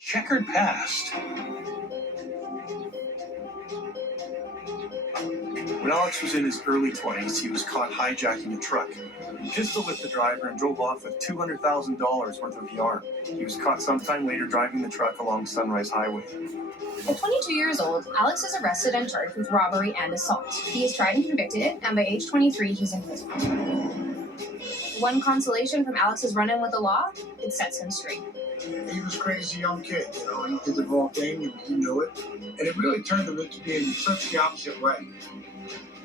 Checkered past. When Alex was in his early 20s, he was caught hijacking a truck. He pistol whipped the driver and drove off with $200,000 worth of yarn. He was caught sometime later driving the truck along Sunrise Highway. At 22 years old, Alex is arrested and charged with robbery and assault. He is tried and convicted, and by age 23, he's in prison. One consolation from Alex's run-in with the law, it sets him straight. He was a crazy young kid, you know, he did the wrong thing and he knew it. And it really turned him into being such the opposite way.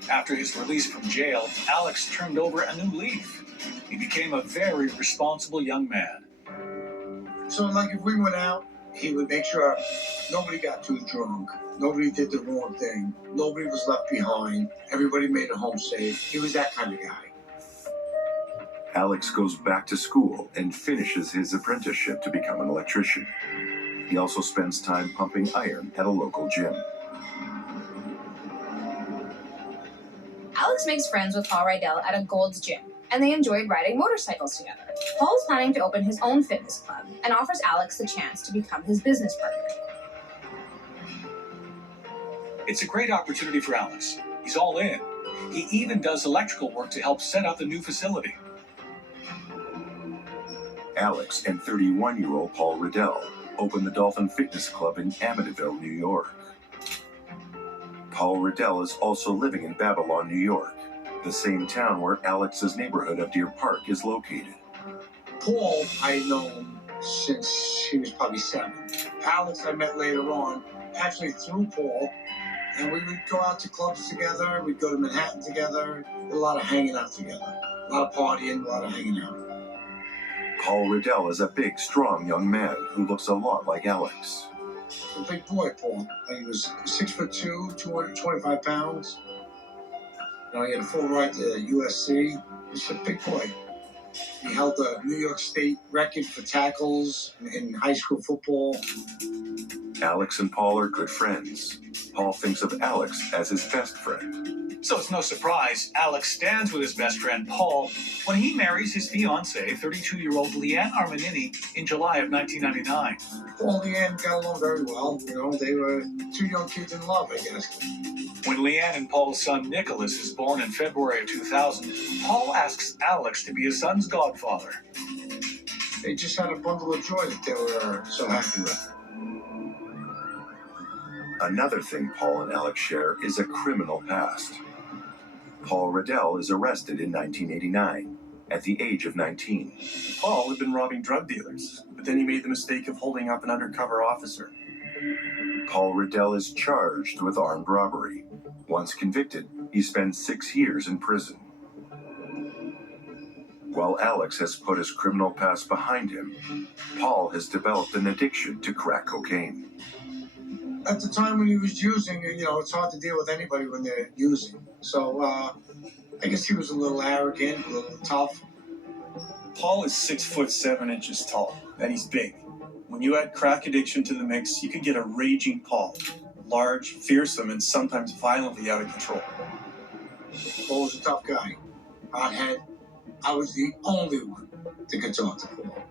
After his release from jail, Alex turned over a new leaf. He became a very responsible young man. So, like, if we went out, he would make sure nobody got too drunk, nobody did the wrong thing, nobody was left behind, everybody made it home safe. He was that kind of guy. Alex goes back to school and finishes his apprenticeship to become an electrician. He also spends time pumping iron at a local gym. Alex makes friends with Paul Rydell at a Gold's Gym, and they enjoyed riding motorcycles together. Paul is planning to open his own fitness club and offers Alex the chance to become his business partner. It's a great opportunity for Alex. He's all in. He even does electrical work to help set up the new facility. Alex and 31-year-old Paul Rydell open the Dolphin Fitness Club in Amityville, New York. Paul Rydell is also living in Babylon, New York, the same town where Alex's neighborhood of Deer Park is located. Paul, I'd known since he was probably 7. Alex, I met later on, actually through Paul, and we would go out to clubs together, we'd go to Manhattan together, a lot of hanging out together, a lot of partying, a lot of hanging out. Paul Rydell is a big, strong young man who looks a lot like Alex. A big boy, Paul. He was 6'2", 225 pounds. You know, he had a full ride to USC. He's a big boy. He held the New York State record for tackles in high school football. Alex and Paul are good friends. Paul thinks of Alex as his best friend. So it's no surprise Alex stands with his best friend Paul when he marries his fiancée, 32-year-old Leanne Armanini, in July of 1999. Paul and Leanne got along very well. You know, they were two young kids in love, I guess. When Leanne and Paul's son Nicholas is born in February of 2000, Paul asks Alex to be his son's godfather. They just had a bundle of joy that they were so happy with. Another thing Paul and Alex share is a criminal past. Paul Rydell is arrested in 1989 at the age of 19. Paul had been robbing drug dealers, but then he made the mistake of holding up an undercover officer. Paul Rydell is charged with armed robbery. Once convicted, he spends 6 years in prison. While Alex has put his criminal past behind him, Paul has developed an addiction to crack cocaine. At the time when he was using, you know, it's hard to deal with anybody when they're using. So, I guess he was a little arrogant, a little tough. Paul is 6'7" tall, and he's big. When you add crack addiction to the mix, you could get a raging Paul. Large, fearsome, and sometimes violently out of control. Paul was a tough guy. Hothead. I was the only one that could talk to Paul.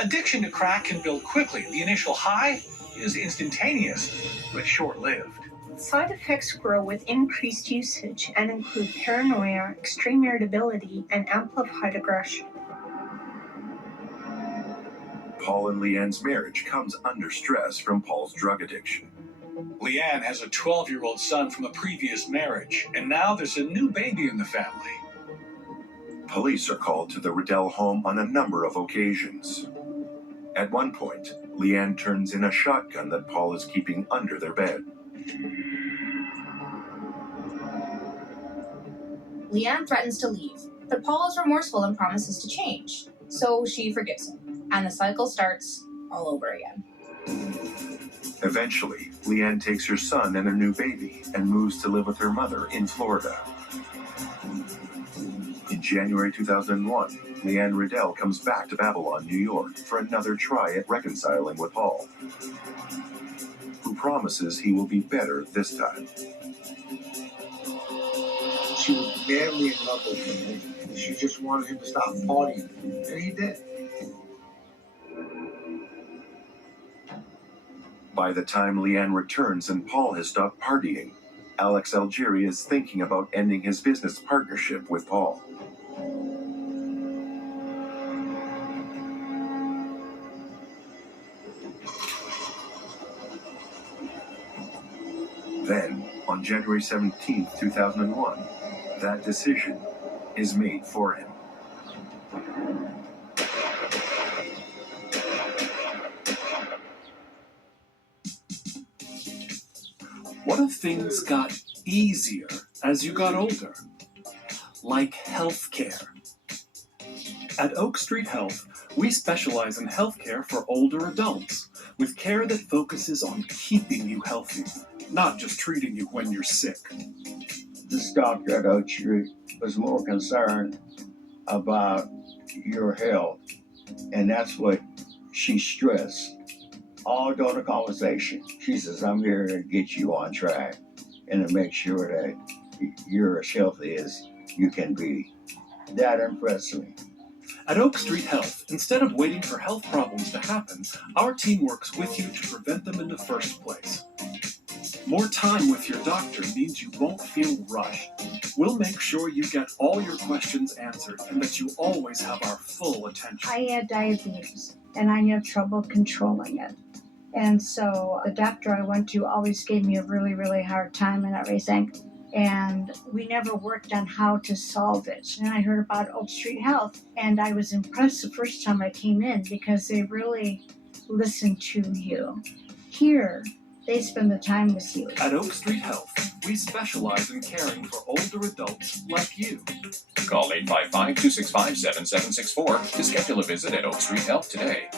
Addiction to crack can build quickly. The initial high is instantaneous, but short-lived. Side effects grow with increased usage and include paranoia, extreme irritability, and amplified aggression. Paul and Leanne's marriage comes under stress from Paul's drug addiction. Leanne has a 12-year-old son from a previous marriage, and now there's a new baby in the family. Police are called to the Rydell home on a number of occasions. At one point, Leanne turns in a shotgun that Paul is keeping under their bed. Leanne threatens to leave, but Paul is remorseful and promises to change, so she forgives him, and the cycle starts all over again. Eventually, Leanne takes her son and their new baby and moves to live with her mother in Florida. In January 2001, Leanne Rydell comes back to Babylon, New York for another try at reconciling with Paul, who promises he will be better this time. She was madly in love with him. She just wanted him to stop partying, and he did. By the time Leanne returns and Paul has stopped partying, Alex Algieri is thinking about ending his business partnership with Paul. Then, on January 17, 2001, that decision is made for him. What if things got easier as you got older? Like healthcare. At Oak Street Health, we specialize in healthcare for older adults, with care that focuses on keeping you healthy, not just treating you when you're sick. This doctor at Oak Street was more concerned about your health, and that's what she stressed all during the conversation. She says, I'm here to get you on track and to make sure that you're as healthy as you can be. That impressed me. At Oak Street Health, instead of waiting for health problems to happen, our team works with you to prevent them in the first place. More time with your doctor means you won't feel rushed. We'll make sure you get all your questions answered and that you always have our full attention. I had diabetes, and I had trouble controlling it. And so the doctor I went to always gave me a really, really hard time and everything. And we never worked on how to solve it. And I heard about Oak Street Health, and I was impressed the first time I came in because they really listen to you. Here, they spend the time with you. At Oak Street Health, we specialize in caring for older adults like you. Call 855-265-7764 to schedule a visit at Oak Street Health today.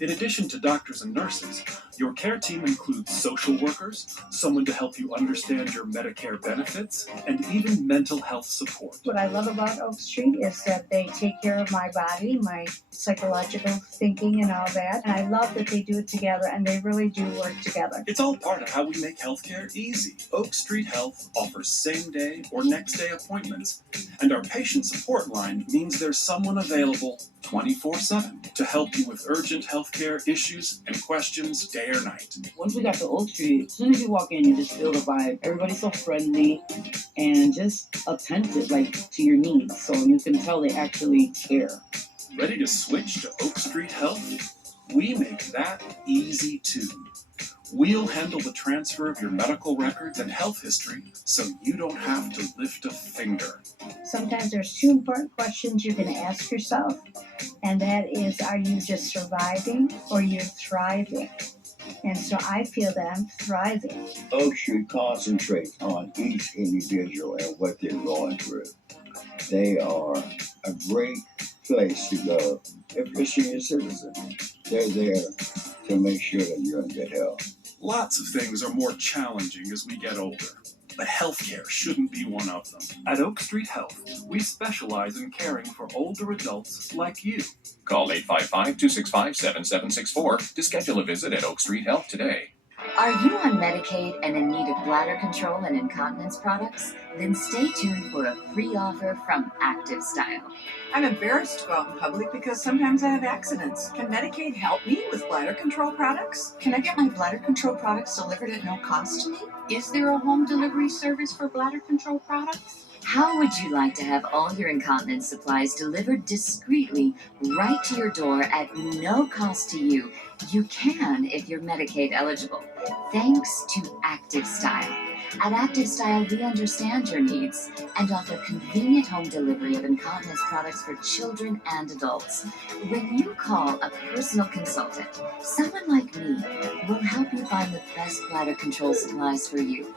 In addition to doctors and nurses, your care team includes social workers, someone to help you understand your Medicare benefits, and even mental health support. What I love about Oak Street is that they take care of my body, my psychological thinking and all that. And I love that they do it together, and they really do work together. It's all part of how we make healthcare easy. Oak Street Health offers same-day or next-day appointments, and our patient support line means there's someone available 24/7 to help you with urgent healthcare issues and questions day or night. Once we got to Oak Street, as soon as you walk in, you just feel the vibe. Everybody's so friendly and just attentive, like, to your needs. So you can tell they actually care. Ready to switch to Oak Street Health? We make that easy too. We'll handle the transfer of your medical records and health history so you don't have to lift a finger. Sometimes there's two important questions you're going to ask yourself, and that is, are you just surviving or you're thriving? And so I feel that I'm thriving. Oak Street concentrates on each individual and what they're going through. They are a great place to go if you're a senior citizen. They're there to make sure that you're in good health. Lots of things are more challenging as we get older, but healthcare shouldn't be one of them. At Oak Street Health, we specialize in caring for older adults like you. Call 855-265-7764 to schedule a visit at Oak Street Health today. Are you on Medicaid and in need of bladder control and incontinence products? Then stay tuned for a free offer from Active Style. I'm embarrassed to go out in public because sometimes I have accidents. Can Medicaid help me with bladder control products? Can I get my bladder control products delivered at no cost to me? Is there a home delivery service for bladder control products? How would you like to have all your incontinence supplies delivered discreetly right to your door at no cost to you? You can if you're Medicaid eligible, thanks to Active Style. At Active Style, we understand your needs and offer convenient home delivery of incontinence products for children and adults. When you call a personal consultant, someone like me will help you find the best bladder control supplies for you.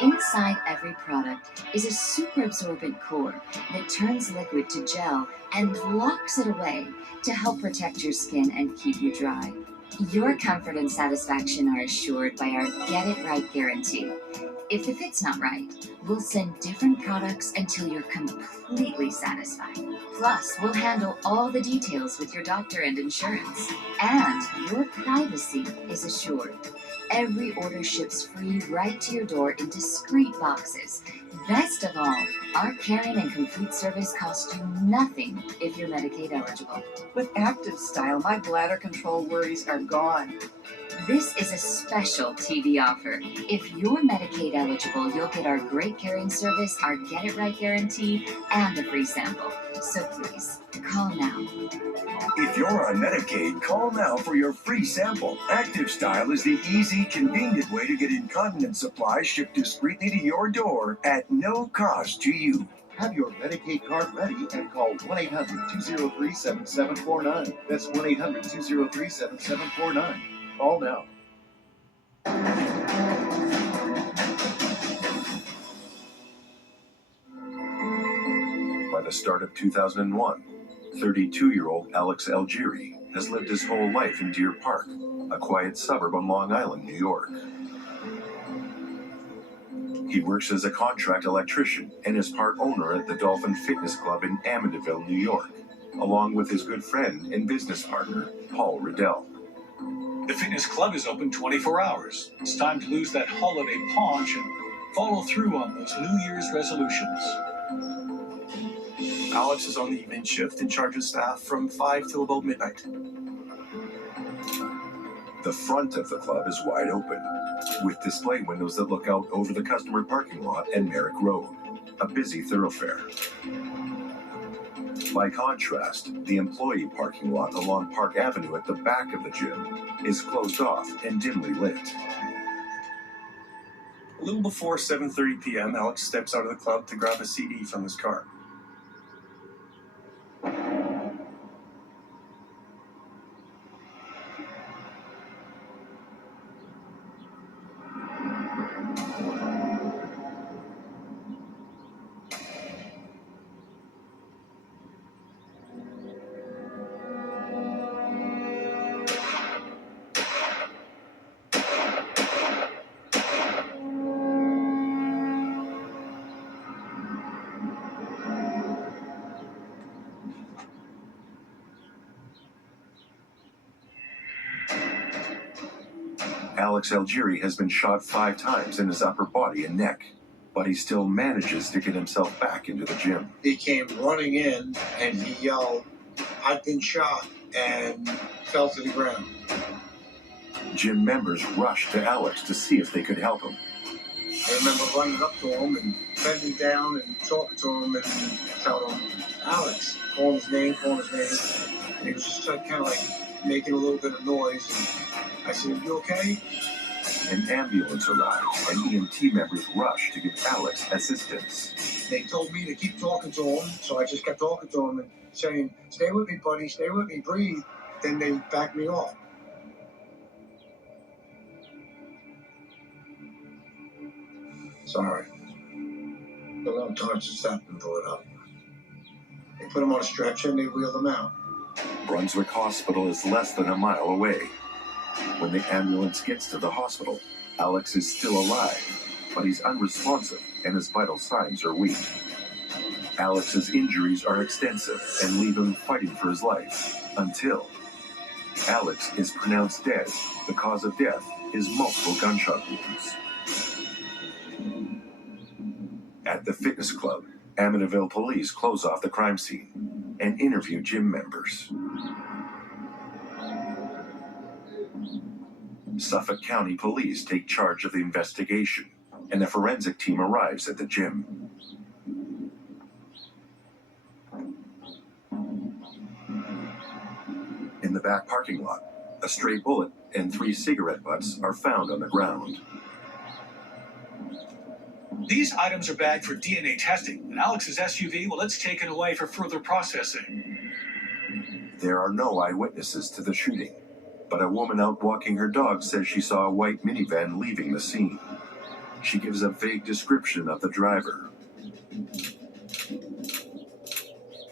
Inside every product is a super absorbent core that turns liquid to gel and locks it away to help protect your skin and keep you dry. Your comfort and satisfaction are assured by our Get It Right guarantee. If the fit's not right, we'll send different products until you're completely satisfied. Plus, we'll handle all the details with your doctor and insurance. And your privacy is assured. Every order ships free right to your door in discreet boxes. Best of all, our caring and complete service costs you nothing if you're Medicaid eligible. With Active Style, my bladder control worries are gone. This is a special TV offer. If you're Medicaid eligible, you'll get our great caring service, our Get It Right guarantee, and a free sample. So please, call now. If you're on Medicaid, call now for your free sample. Active Style is the easy, convenient way to get incontinence supplies shipped discreetly to your door at no cost to you. Have your Medicaid card ready and call 1-800-203-7749. That's 1-800-203-7749. Call now. By the start of 2001, 32-year-old Alex Algieri has lived his whole life in Deer Park, a quiet suburb on Long Island, New York. He works as a contract electrician and is part owner at the Dolphin Fitness Club in Amityville, New York, along with his good friend and business partner, Paul Riddell. The fitness club is open 24 hours. It's time to lose that holiday paunch and follow through on those New Year's resolutions. Alex is on the evening shift and charges staff from 5 till about midnight. The front of the club is wide open, with display windows that look out over the customer parking lot and Merrick Road, a busy thoroughfare. By contrast, the employee parking lot along Park Avenue at the back of the gym is closed off and dimly lit. A little before 7:30 p.m., Alex steps out of the club to grab a CD from his car. Alex Algieri has been shot 5 times in his upper body and neck, but he still manages to get himself back into the gym. He came running in and he yelled, "I've been shot," and fell to the ground. Gym members rushed to Alex to see if they could help him. I remember running up to him and bending down and talking to him and telling him, "Alex," calling his name. And he was just kind of like making a little bit of noise. And I said, "You okay?" An ambulance arrived, and EMT members rushed to give Alex assistance. They told me to keep talking to him, so I just kept talking to him and saying, "Stay with me, buddy, stay with me, breathe." Then they backed me off. Sorry. The little torch stepped and blew it up. They put him on a stretcher and they wheeled him out. Brunswick Hospital is less than a mile away. When the ambulance gets to the hospital, Alex is still alive, but he's unresponsive and his vital signs are weak. Alex's injuries are extensive and leave him fighting for his life until Alex is pronounced dead. The cause of death is multiple gunshot wounds. At the fitness club, Amityville police close off the crime scene and interview gym members. Suffolk County Police take charge of the investigation, and a forensic team arrives at the gym. In the back parking lot, a stray bullet and 3 cigarette butts are found on the ground. These items are bagged for DNA testing, and Alex's SUV, well, it's taken away for further processing. There are no eyewitnesses to the shooting, but a woman out walking her dog says she saw a white minivan leaving the scene. She gives a vague description of the driver.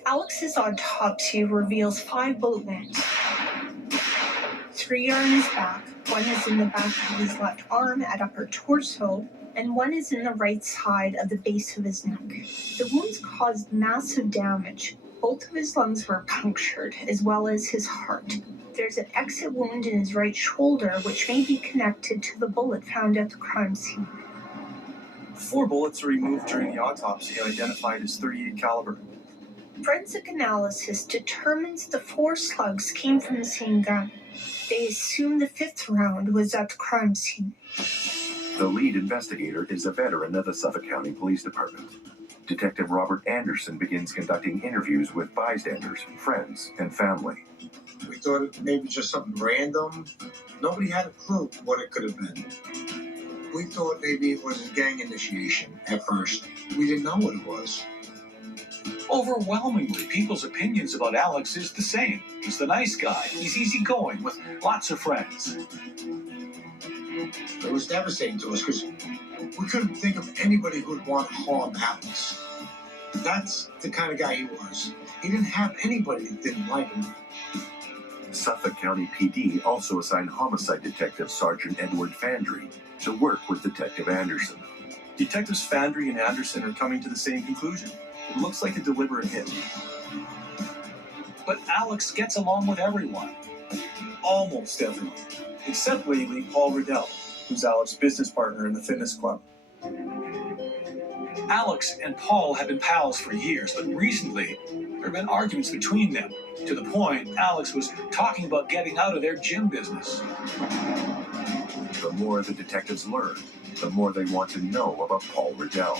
Alex's autopsy reveals 5 bullet wounds. 3 are in his back, 1 is in the back of his left arm at upper torso, and 1 is in the right side of the base of his neck. The wounds caused massive damage. Both of his lungs were punctured, as well as his heart. There's an exit wound in his right shoulder, which may be connected to the bullet found at the crime scene. 4 bullets were removed during the autopsy and identified as .38 caliber. Forensic analysis determines the 4 slugs came from the same gun. They assumed the fifth round was at the crime scene. The lead investigator is a veteran of the Suffolk County Police Department. Detective Robert Anderson begins conducting interviews with bystanders, friends, and family. We thought it maybe just something random. Nobody had a clue what it could have been. We thought maybe it was a gang initiation at first. We didn't know what it was. Overwhelmingly, people's opinions about Alex is the same. He's the nice guy. He's easygoing with lots of friends. It was devastating to us because we couldn't think of anybody who would want to harm Alex. That's the kind of guy he was. He didn't have anybody that didn't like him. Suffolk County PD also assigned homicide detective Sergeant Edward Fandry to work with Detective Anderson. Detectives Fandry and Anderson are coming to the same conclusion. It looks like a deliberate hit. But Alex gets along with everyone. Almost everyone. Except lately Paul Riddell, who's Alex's business partner in the fitness club. Alex and Paul have been pals for years, but recently there have been arguments between them, to the point Alex was talking about getting out of their gym business. The more the detectives learn, the more they want to know about Paul Riddell.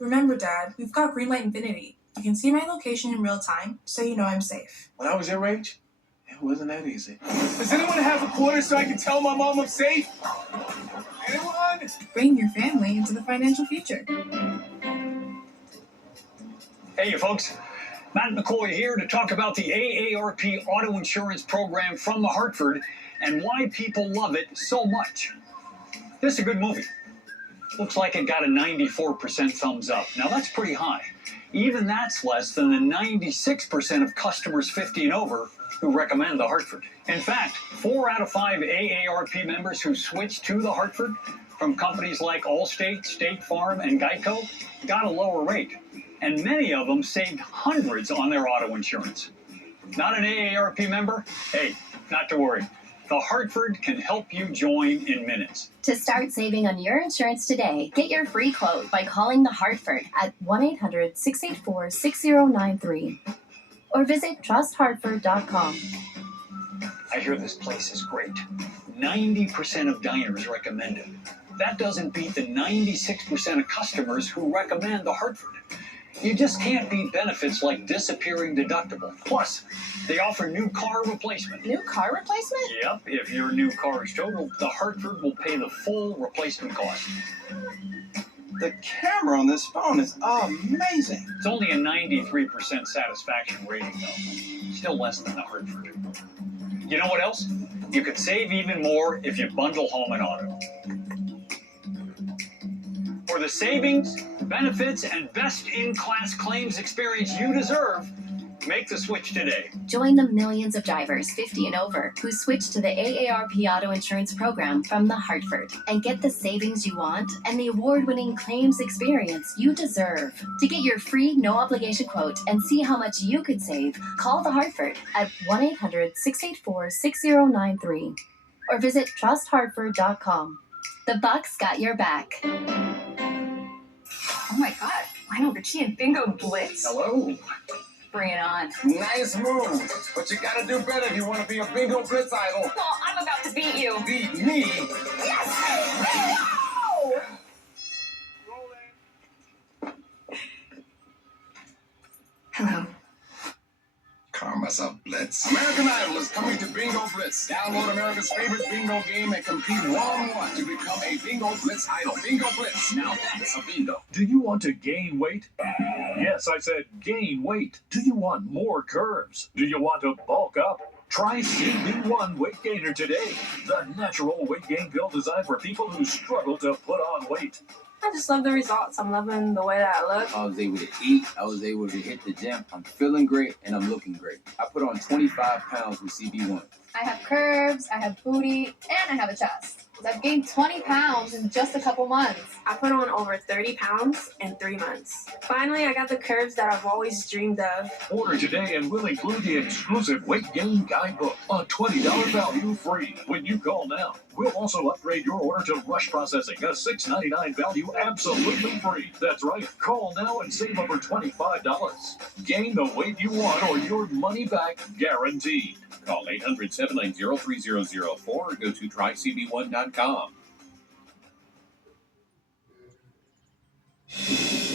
Remember, Dad, we've got Greenlight Infinity. You can see my location in real time, so you know I'm safe. When I was your age, it wasn't that easy. Does anyone have a quarter so I can tell my mom I'm safe? Anyone? Bring your family into the financial future. Hey, you folks. Matt McCoy here to talk about the AARP auto insurance program from the Hartford and why people love it so much. This is a good movie. Looks like it got a 94% thumbs up. Now that's pretty high. Even that's less than the 96% of customers 50 and over who recommend the Hartford. In fact, 4 out of 5 AARP members who switched to the Hartford from companies like Allstate, State Farm, and Geico got a lower rate. And many of them saved hundreds on their auto insurance. Not an AARP member? Hey, not to worry. The Hartford can help you join in minutes. To start saving on your insurance today, get your free quote by calling the Hartford at 1-800-684-6093 or visit trusthartford.com. I hear this place is great. 90% of diners recommend it. That doesn't beat the 96% of customers who recommend the Hartford. You just can't beat benefits like disappearing deductible. Plus, they offer new car replacement. New car replacement? Yep, if your new car is totaled, the Hartford will pay the full replacement cost. The camera on this phone is amazing. It's only a 93% satisfaction rating, though. Still less than the Hartford. You know what else? You could save even more if you bundle home and auto. For the savings, benefits, and best-in-class claims experience you deserve, make the switch today. Join the millions of drivers 50 and over who switch to the AARP auto insurance program from the Hartford and get the savings you want and the award-winning claims experience you deserve. To get your free, no-obligation quote and see how much you could save, call the Hartford at 1-800-684-6093 or visit trusthartford.com. The Bucks got your back. Oh my god, Lionel Richie and Bingo Blitz? Hello. Bring it on. Nice move. But you gotta do better if you want to be a Bingo Blitz idol. Well, I'm about to beat you. Beat me? Yes! Hello. Calm myself, Blitz. American Idol is coming to Bingo Blitz. Download America's favorite bingo game and compete one-on-one to become a Bingo Blitz idol. Bingo Blitz. Now that's a bingo. Do you want to gain weight? Yes, I said gain weight. Do you want more curves? Do you want to bulk up? Try CB1 Weight Gainer today. The natural weight gain pill designed for people who struggle to put on weight. I just love the results. I'm loving the way that I look. I was able to eat. I was able to hit the gym. I'm feeling great and I'm looking great. I put on 25 pounds with CB1. I have curves, I have booty, and I have a chest. I've gained 20 pounds in just a couple months. I put on over 30 pounds in 3 months. Finally, I got the curves that I've always dreamed of. Order today and we'll include the exclusive weight gain guidebook. A $20 value free when you call now. We'll also upgrade your order to rush processing, a $6.99 value absolutely free. That's right. Call now and save over $25. Gain the weight you want or your money back guaranteed. Call 800-790-3004 or go to trycb1.com.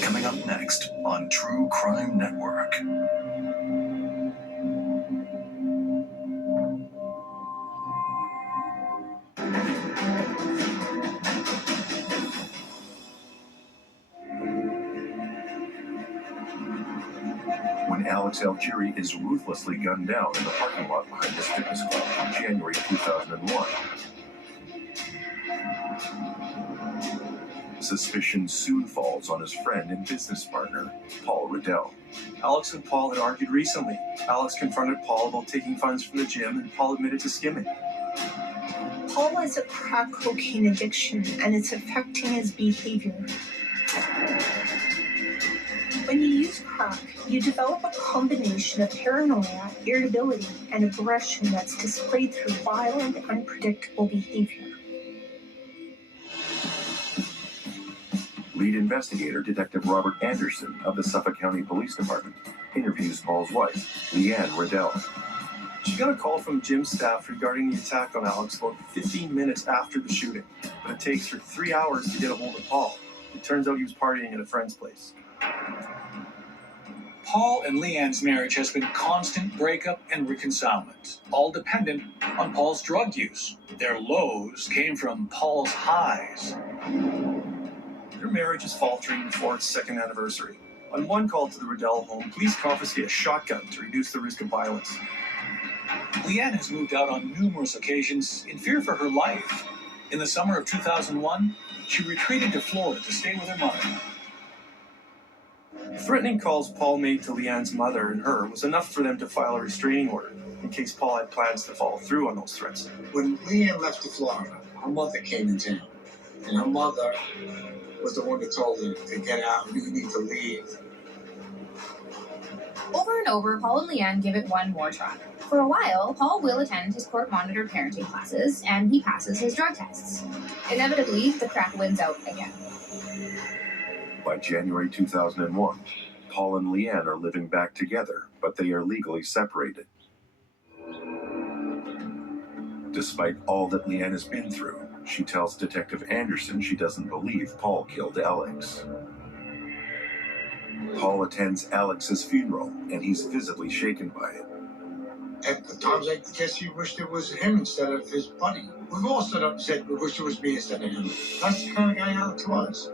Coming up next on True Crime Network. When Alex Algieri is ruthlessly gunned down in the parking lot behind his fitness club in January 2001. Suspicion soon falls on his friend and business partner, Paul Riddell. Alex and Paul had argued recently. Alex confronted Paul about taking funds from the gym, and Paul admitted to skimming. Paul has a crack cocaine addiction, and it's affecting his behavior. When you use crack, you develop a combination of paranoia, irritability, and aggression that's displayed through violent, unpredictable behavior. Lead investigator Detective Robert Anderson of the Suffolk County Police Department interviews Paul's wife, Leanne Riddell. She got a call from gym staff regarding the attack on Alex about 15 minutes after the shooting, but it takes her 3 hours to get a hold of Paul. It turns out he was partying at a friend's place. Paul and Leanne's marriage has been constant breakup and reconcilement, all dependent on Paul's drug use. Their lows came from Paul's highs. Their marriage is faltering before its second anniversary. On one call to the Riddell home, police confiscate a shotgun to reduce the risk of violence. Leanne has moved out on numerous occasions in fear for her life. In the summer of 2001, she retreated to Florida to stay with her mother. Threatening calls Paul made to Leanne's mother and her was enough for them to file a restraining order, in case Paul had plans to follow through on those threats. When Leanne left to Florida, her mother came in town. And her mother was the one that told her to get out, you need to leave. Over and over, Paul and Leanne give it one more try. For a while, Paul will attend his court-monitored parenting classes, and he passes his drug tests. Inevitably, the crack wins out again. By January 2001, Paul and Leanne are living back together, but they are legally separated. Despite all that Leanne has been through, she tells Detective Anderson she doesn't believe Paul killed Alex. Paul attends Alex's funeral, and he's visibly shaken by it. At the times, I guess he wished it was him instead of his buddy. We've all stood up and said we wish it was me instead of him. That's the kind of guy Alex was.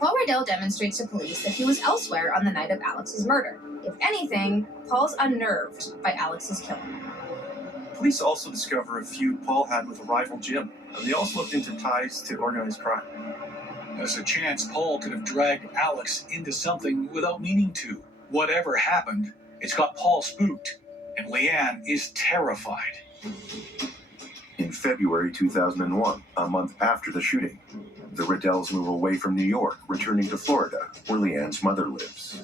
Paul Riddell demonstrates to police that he was elsewhere on the night of Alex's murder. If anything, Paul's unnerved by Alex's killing. Police also discover a feud Paul had with a rival gym, and they also looked into ties to organized crime. There's a chance Paul could have dragged Alex into something without meaning to. Whatever happened, it's got Paul spooked, and Leanne is terrified. In February 2001, a month after the shooting, the Riddells move away from New York, returning to Florida, where Leanne's mother lives.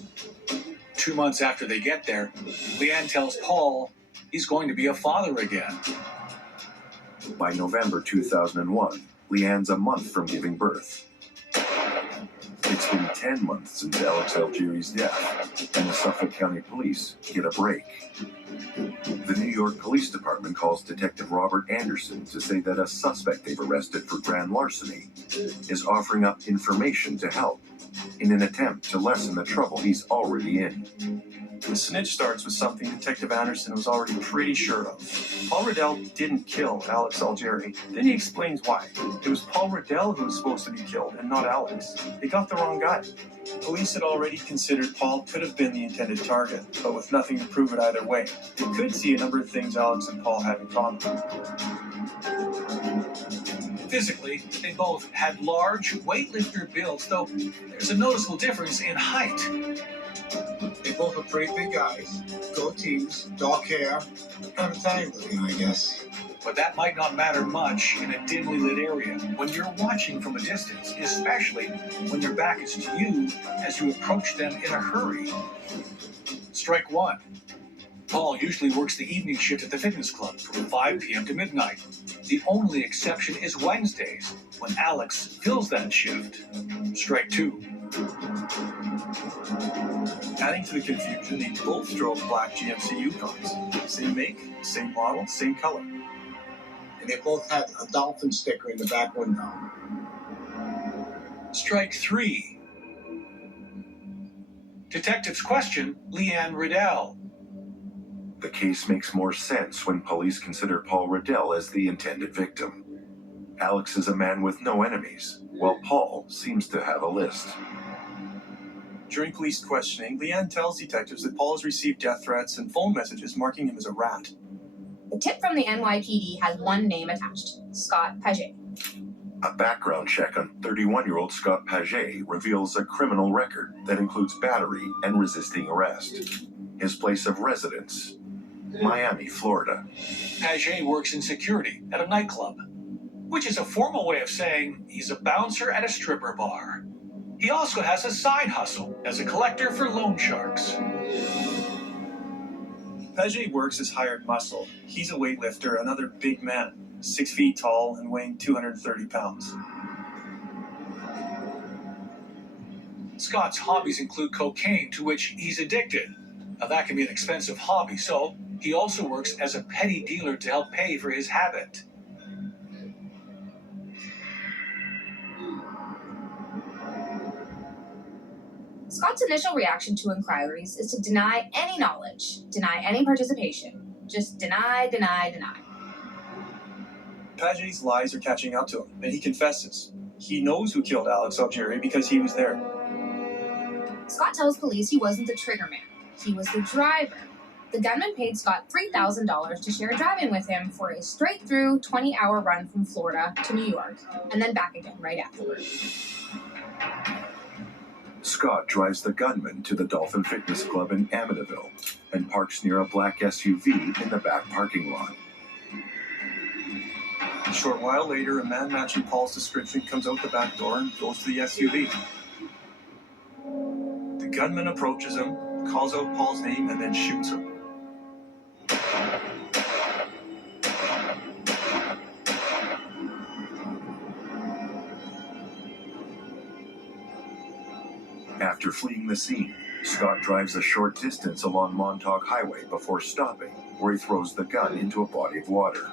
2 months after they get there, Leanne tells Paul he's going to be a father again. By November 2001, Leanne's a month from giving birth. It's been 10 months since Alex Algieri's death, and the Suffolk County Police get a break. The New York Police Department calls Detective Robert Anderson to say that a suspect they've arrested for grand larceny is offering up information to help in an attempt to lessen the trouble he's already in. The snitch starts with something Detective Anderson was already pretty sure of. Paul Riddell didn't kill Alex Algieri. Then he explains why. It was Paul Riddell who was supposed to be killed, and not Alex. They got the wrong guy. Police had already considered Paul could have been the intended target, but with nothing to prove it either way. They could see a number of things Alex and Paul had in common. Physically, they both had large weightlifter builds, though there's a noticeable difference in height. They both are pretty big guys. Goatees, dark hair, kind of Italian looking, I guess. But that might not matter much in a dimly lit area when you're watching from a distance, especially when their back is to you as you approach them in a hurry. Strike one. Paul usually works the evening shift at the fitness club from 5 p.m. to midnight. The only exception is Wednesdays, when Alex fills that shift. Strike two. Adding to the confusion, they both drove black GMC Yukons. Same make, same model, same color. And they both had a dolphin sticker in the back window. Strike three. Detectives question Leanne Riddell. The case makes more sense when police consider Paul Riddell as the intended victim. Alex is a man with no enemies, while Paul seems to have a list. During police questioning, Leanne tells detectives that Paul has received death threats and phone messages marking him as a rat. The tip from the NYPD has one name attached, Scott Paget. A background check on 31-year-old Scott Paget reveals a criminal record that includes battery and resisting arrest. His place of residence, Miami, Florida. Paget works in security at a nightclub, which is a formal way of saying he's a bouncer at a stripper bar. He also has a side hustle as a collector for loan sharks. Paget works as hired muscle. He's a weightlifter, another big man, 6 feet tall and weighing 230 pounds. Scott's hobbies include cocaine, to which he's addicted. Now that can be an expensive hobby, so he also works as a petty dealer to help pay for his habit. Scott's initial reaction to inquiries is to deny any knowledge, deny any participation. Just deny, deny, deny. Paget's lies are catching up to him, and he confesses. He knows who killed Alex Algieri because he was there. Scott tells police he wasn't the trigger man. He was the driver. The gunman paid Scott $3,000 to share driving with him for a straight-through 20-hour run from Florida to New York, and then back again right afterward. Scott drives the gunman to the Dolphin Fitness Club in Amityville and parks near a black SUV in the back parking lot. A short while later, a man matching Paul's description comes out the back door and goes to the SUV. The gunman approaches him, calls out Paul's name, and then shoots him. After fleeing the scene, Scott drives a short distance along Montauk Highway before stopping, where he throws the gun into a body of water.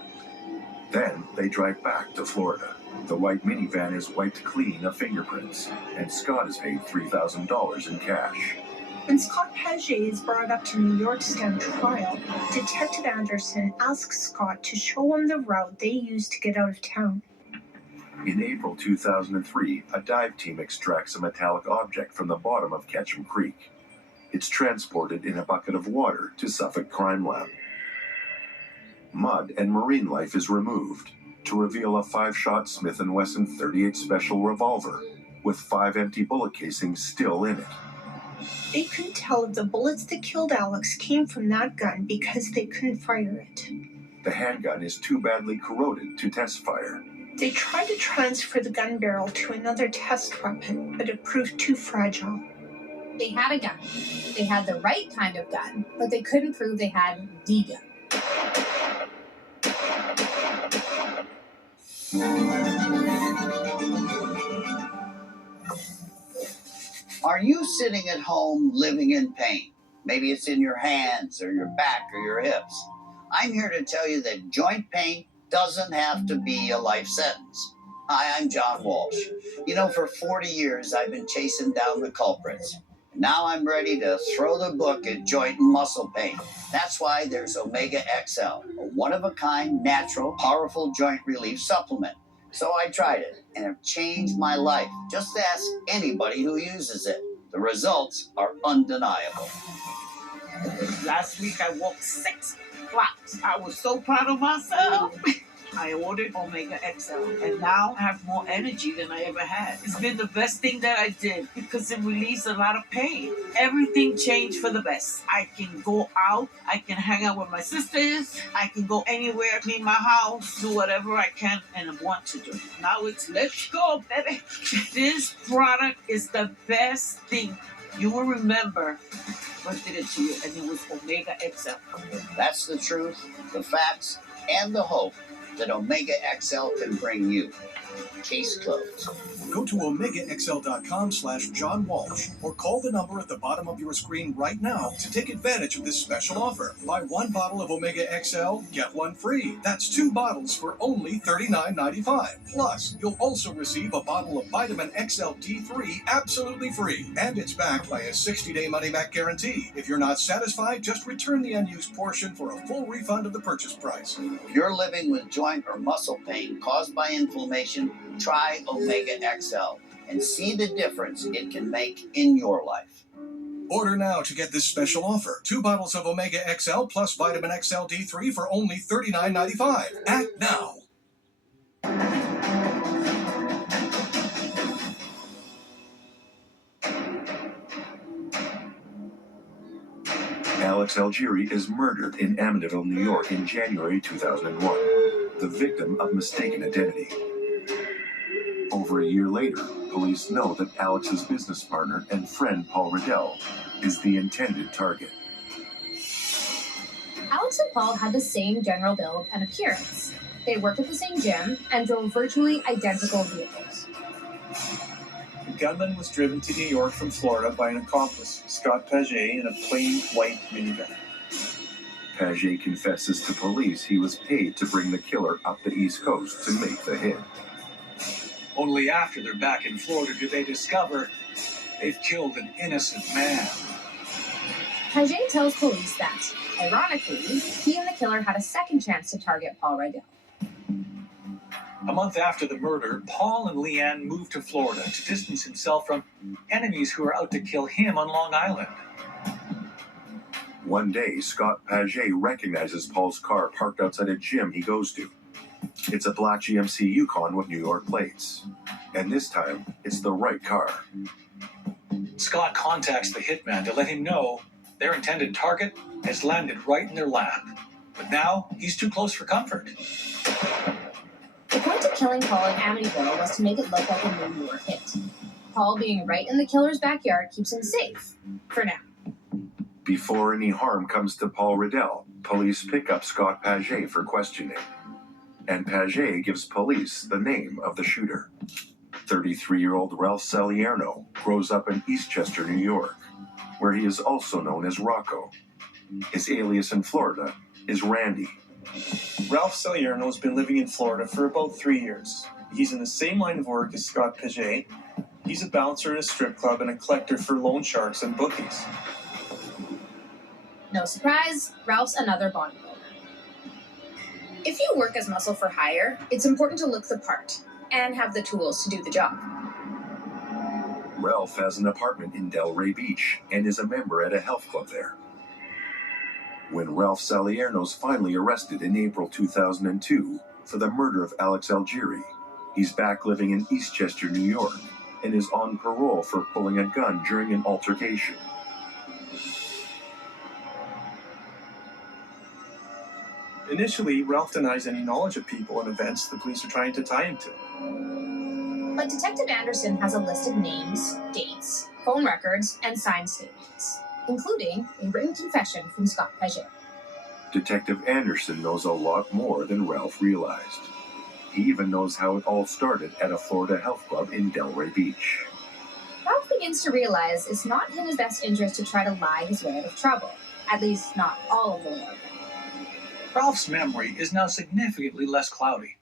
Then they drive back to Florida. The white minivan is wiped clean of fingerprints, and Scott is paid $3,000 in cash. When Scott Paget is brought up to New York to stand trial, Detective Anderson asks Scott to show him the route they used to get out of town. In April 2003, a dive team extracts a metallic object from the bottom of Ketchum Creek. It's transported in a bucket of water to Suffolk Crime Lab. Mud and marine life is removed to reveal a 5-shot Smith & Wesson .38 Special revolver with 5 empty bullet casings still in it. They couldn't tell if the bullets that killed Alex came from that gun because they couldn't fire it. The handgun is too badly corroded to test fire. They tried to transfer the gun barrel to another test weapon, but it proved too fragile. They had a gun. They had the right kind of gun, but they couldn't prove they had the gun. Are you sitting at home living in pain? Maybe it's in your hands or your back or your hips. I'm here to tell you that joint pain doesn't have to be a life sentence. Hi, I'm John Walsh. You know, for 40 years, I've been chasing down the culprits. Now I'm ready to throw the book at joint and muscle pain. That's why there's Omega XL, a one-of-a-kind, natural, powerful joint relief supplement. So I tried it, and it changed my life. Just ask anybody who uses it. The results are undeniable. Last week I walked 6 blocks. I was so proud of myself. I ordered Omega XL, and now I have more energy than I ever had. It's been the best thing that I did because it relieves a lot of pain. Everything changed for the best. I can go out, I can hang out with my sisters, I can go anywhere, clean my house, do whatever I can and want to do. Now it's let's go, baby. This product is the best thing You will remember what did it to you, and it was Omega XL. That's the truth, the facts, and the hope that Omega XL can bring you. Case closed. Go to OmegaXL.com/John Walsh or call the number at the bottom of your screen right now to take advantage of this special offer. Buy 1 bottle of Omega XL, get 1 free. That's 2 bottles for only $39.95. Plus, you'll also receive a bottle of Vitamin XL D3 absolutely free. And it's backed by a 60-day money-back guarantee. If you're not satisfied, just return the unused portion for a full refund of the purchase price. If you're living with joint or muscle pain caused by inflammation, try Omega XL and see the difference it can make in your life. Order now to get this special offer. 2 bottles of Omega XL plus Vitamin XL D3 for only $39.95. Act now. Alex Algieri is murdered in Amityville, New York in January 2001, the victim of mistaken identity. Over a year later, police know that Alex's business partner and friend Paul Riddell is the intended target. Alex and Paul had the same general build and appearance. They worked at the same gym and drove virtually identical vehicles. The gunman was driven to New York from Florida by an accomplice, Scott Paget, in a plain white minivan. Paget confesses to police he was paid to bring the killer up the East Coast to make the hit. Only after they're back in Florida do they discover they've killed an innocent man. Paget tells police that, ironically, he and the killer had a second chance to target Paul Riddell. A month after the murder, Paul and Leanne moved to Florida to distance himself from enemies who are out to kill him on Long Island. One day, Scott Paget recognizes Paul's car parked outside a gym he goes to. It's a black GMC Yukon with New York plates. And this time, it's the right car. Scott contacts the hitman to let him know their intended target has landed right in their lap. But now, he's too close for comfort. The point of killing Paul in Amityville was to make it look like a New York hit. Paul being right in the killer's backyard keeps him safe, for now. Before any harm comes to Paul Riddell, police pick up Scott Paget for questioning. And Paget gives police the name of the shooter. 33-year-old Ralph Salerno grows up in Eastchester, New York, where he is also known as Rocco. His alias in Florida is Randy. Ralph Salerno has been living in Florida for about 3 years. He's in the same line of work as Scott Paget. He's a bouncer in a strip club and a collector for loan sharks and bookies. No surprise, Ralph's another bodybuilder. If you work as muscle for hire, it's important to look the part and have the tools to do the job. Ralph has an apartment in Delray Beach and is a member at a health club there. When Ralph Salerno's finally arrested in April 2002 for the murder of Alex Algieri, he's back living in Eastchester, New York, and is on parole for pulling a gun during an altercation. Initially, Ralph denies any knowledge of people and events the police are trying to tie him to. But Detective Anderson has a list of names, dates, phone records, and signed statements, including a written confession from Scott Paget. Detective Anderson knows a lot more than Ralph realized. He even knows how it all started at a Florida health club in Delray Beach. Ralph begins to realize it's not in his best interest to try to lie his way out of trouble, at least not all of the way. Ralph's memory is now significantly less cloudy.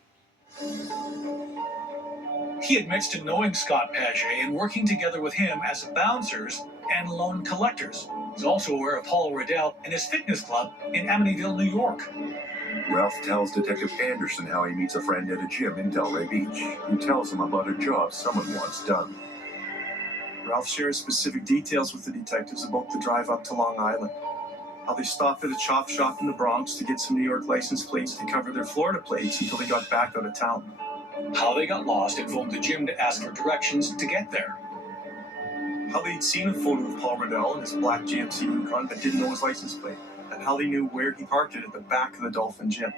He admits to knowing Scott Paget and working together with him as bouncers and loan collectors. He's also aware of Paul Riddell and his fitness club in Amityville, New York. Ralph tells Detective Anderson how he meets a friend at a gym in Delray Beach, who tells him about a job someone wants done. Ralph shares specific details with the detectives about the drive up to Long Island. How they stopped at a chop shop in the Bronx to get some New York license plates to cover their Florida plates until they got back out of town. How they got lost and phoned the gym to ask for directions to get there. How they'd seen a photo of Paul Riddell in his black GMC Yukon but didn't know his license plate. And how they knew where he parked it at the back of the Dolphin Gym.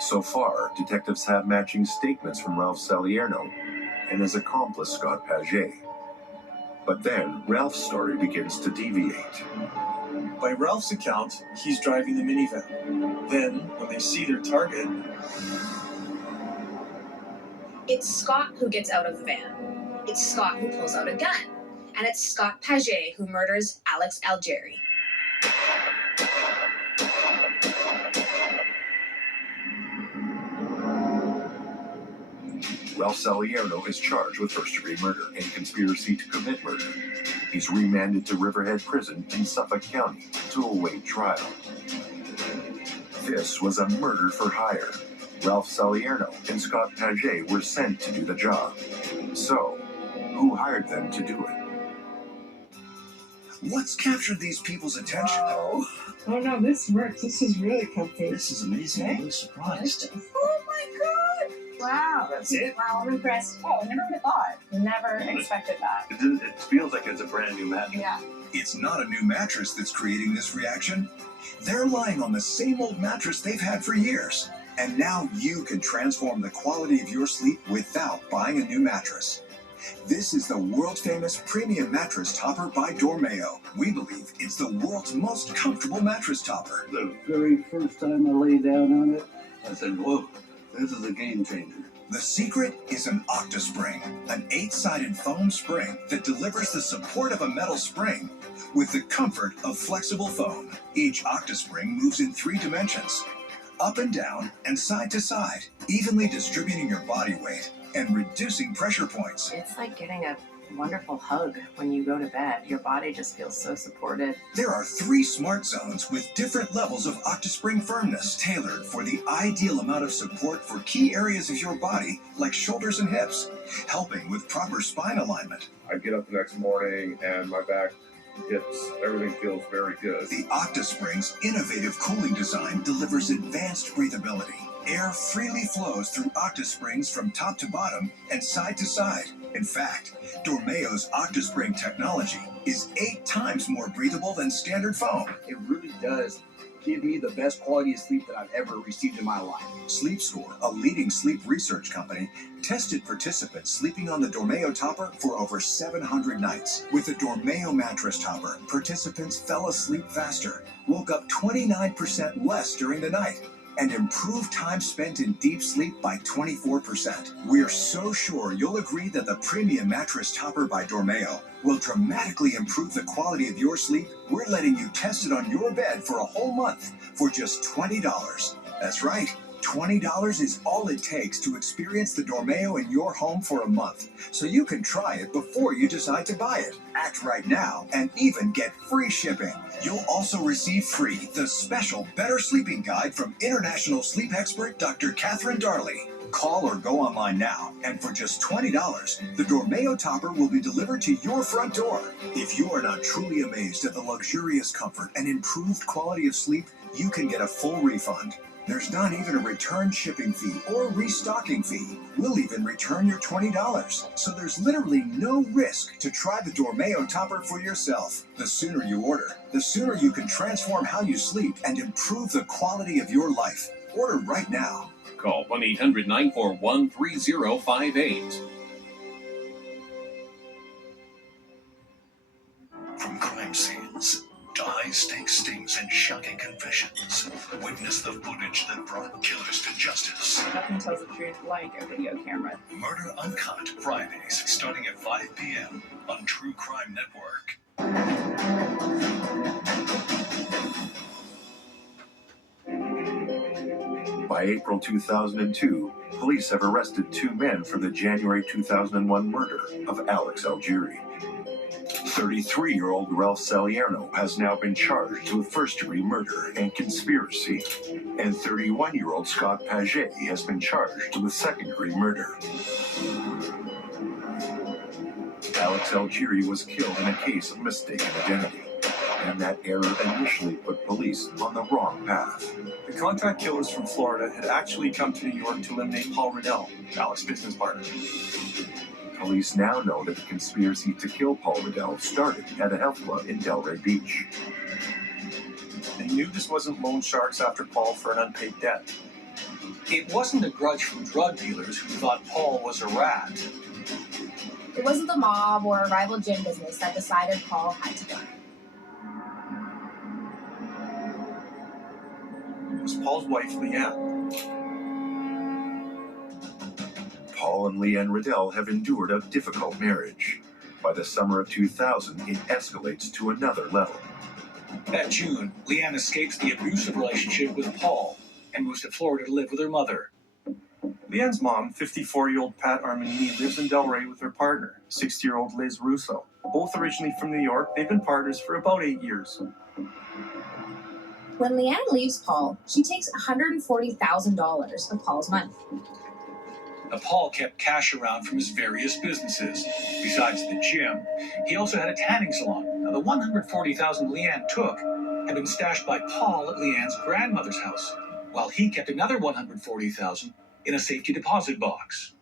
So far, detectives have matching statements from Ralph Salerno and his accomplice Scott Paget. But then Ralph's story begins to deviate. By Ralph's account, he's driving the minivan. Then, when they see their target, It's Scott who gets out of the van. It's Scott who pulls out a gun. And it's Scott Paget who murders Alex Algieri. Ralph Salerno is charged with first-degree murder and conspiracy to commit murder. He's remanded to Riverhead Prison in Suffolk County to await trial. This was a murder for hire. Ralph Salerno and Scott Paget were sent to do the job. So, who hired them to do it? What's captured these people's attention? Oh no, this works. This is really comfy. This is amazing. I'm really surprised. Oh my god! Wow. That's it? Wow, I'm impressed. Oh, never would have thought. Never expected that. It feels like it's a brand new mattress. Yeah. It's not a new mattress that's creating this reaction. They're lying on the same old mattress they've had for years. And now you can transform the quality of your sleep without buying a new mattress. This is the world-famous premium mattress topper by Dormeo. We believe it's the world's most comfortable mattress topper. The very first time I lay down on it, I said, whoa, this is a game changer. The secret is an OctaSpring, an 8-sided foam spring that delivers the support of a metal spring with the comfort of flexible foam. Each OctaSpring moves in 3 dimensions, up and down and side to side, evenly distributing your body weight and reducing pressure points. It's like getting a wonderful hug when you go to bed. Your body just feels so supported. There are 3 smart zones with different levels of OctaSpring firmness, tailored for the ideal amount of support for key areas of your body like shoulders and hips, helping with proper spine alignment. I get up the next morning and my back, hips, everything feels very good. The OctaSpring's innovative cooling design delivers advanced breathability. Air freely flows through OctaSprings from top to bottom and side to side. In fact, Dormeo's OctaSpring technology is 8 times more breathable than standard foam. It really does give me the best quality of sleep that I've ever received in my life. SleepScore, a leading sleep research company, tested participants sleeping on the Dormeo topper for over 700 nights. With the Dormeo mattress topper, participants fell asleep faster, woke up 29% less during the night, and improved time spent in deep sleep by 24%. We're so sure you'll agree that the premium mattress topper by Dormeo will dramatically improve the quality of your sleep. We're letting you test it on your bed for a whole month for just $20. That's right. $20 is all it takes to experience the Dormeo in your home for a month, so you can try it before you decide to buy it. Act right now and even get free shipping. You'll also receive free the special Better Sleeping Guide from international sleep expert Dr. Catherine Darley. Call or go online now, and for just $20, the Dormeo topper will be delivered to your front door. If you are not truly amazed at the luxurious comfort and improved quality of sleep, you can get a full refund. There's not even a return shipping fee or restocking fee. We'll even return your $20. So there's literally no risk to try the Dormeo topper for yourself. The sooner you order, the sooner you can transform how you sleep and improve the quality of your life. Order right now. Call 1-800-941-3058. From crime scenes to high-stakes stings and shocking confessions, witness the footage that brought killers to justice. Nothing tells the truth like a video camera. Murder Uncut, Fridays, starting at 5 p.m. on True Crime Network. By April 2002, police have arrested 2 men for the January 2001 murder of Alex Algieri. 33-year-old Ralph Salerno has now been charged with first-degree murder and conspiracy, and 31-year-old Scott Paget has been charged with second-degree murder. Alex Algieri was killed in a case of mistaken identity, and that error initially put police on the wrong path. The contract killers from Florida had actually come to New York to eliminate Paul Riddell, Alex's business partner. Police now know that the conspiracy to kill Paul Riddell started at a health club in Delray Beach. They knew this wasn't loan sharks after Paul for an unpaid debt. It wasn't a grudge from drug dealers who thought Paul was a rat. It wasn't the mob or a rival gym business that decided Paul had to die. It was Paul's wife, Leanne. Paul and Leanne Riddell have endured a difficult marriage. By the summer of 2000, it escalates to another level. That June, Leanne escapes the abusive relationship with Paul and moves to Florida to live with her mother. Leanne's mom, 54-year-old Pat Armanini, lives in Delray with her partner, 60-year-old Liz Russo. Both originally from New York, they've been partners for about 8 years. When Leanne leaves Paul, she takes $140,000 of Paul's money. Now, Paul kept cash around from his various businesses. Besides the gym, he also had a tanning salon. Now, the $140,000 Leanne took had been stashed by Paul at Leanne's grandmother's house, while he kept another $140,000 in a safety deposit box.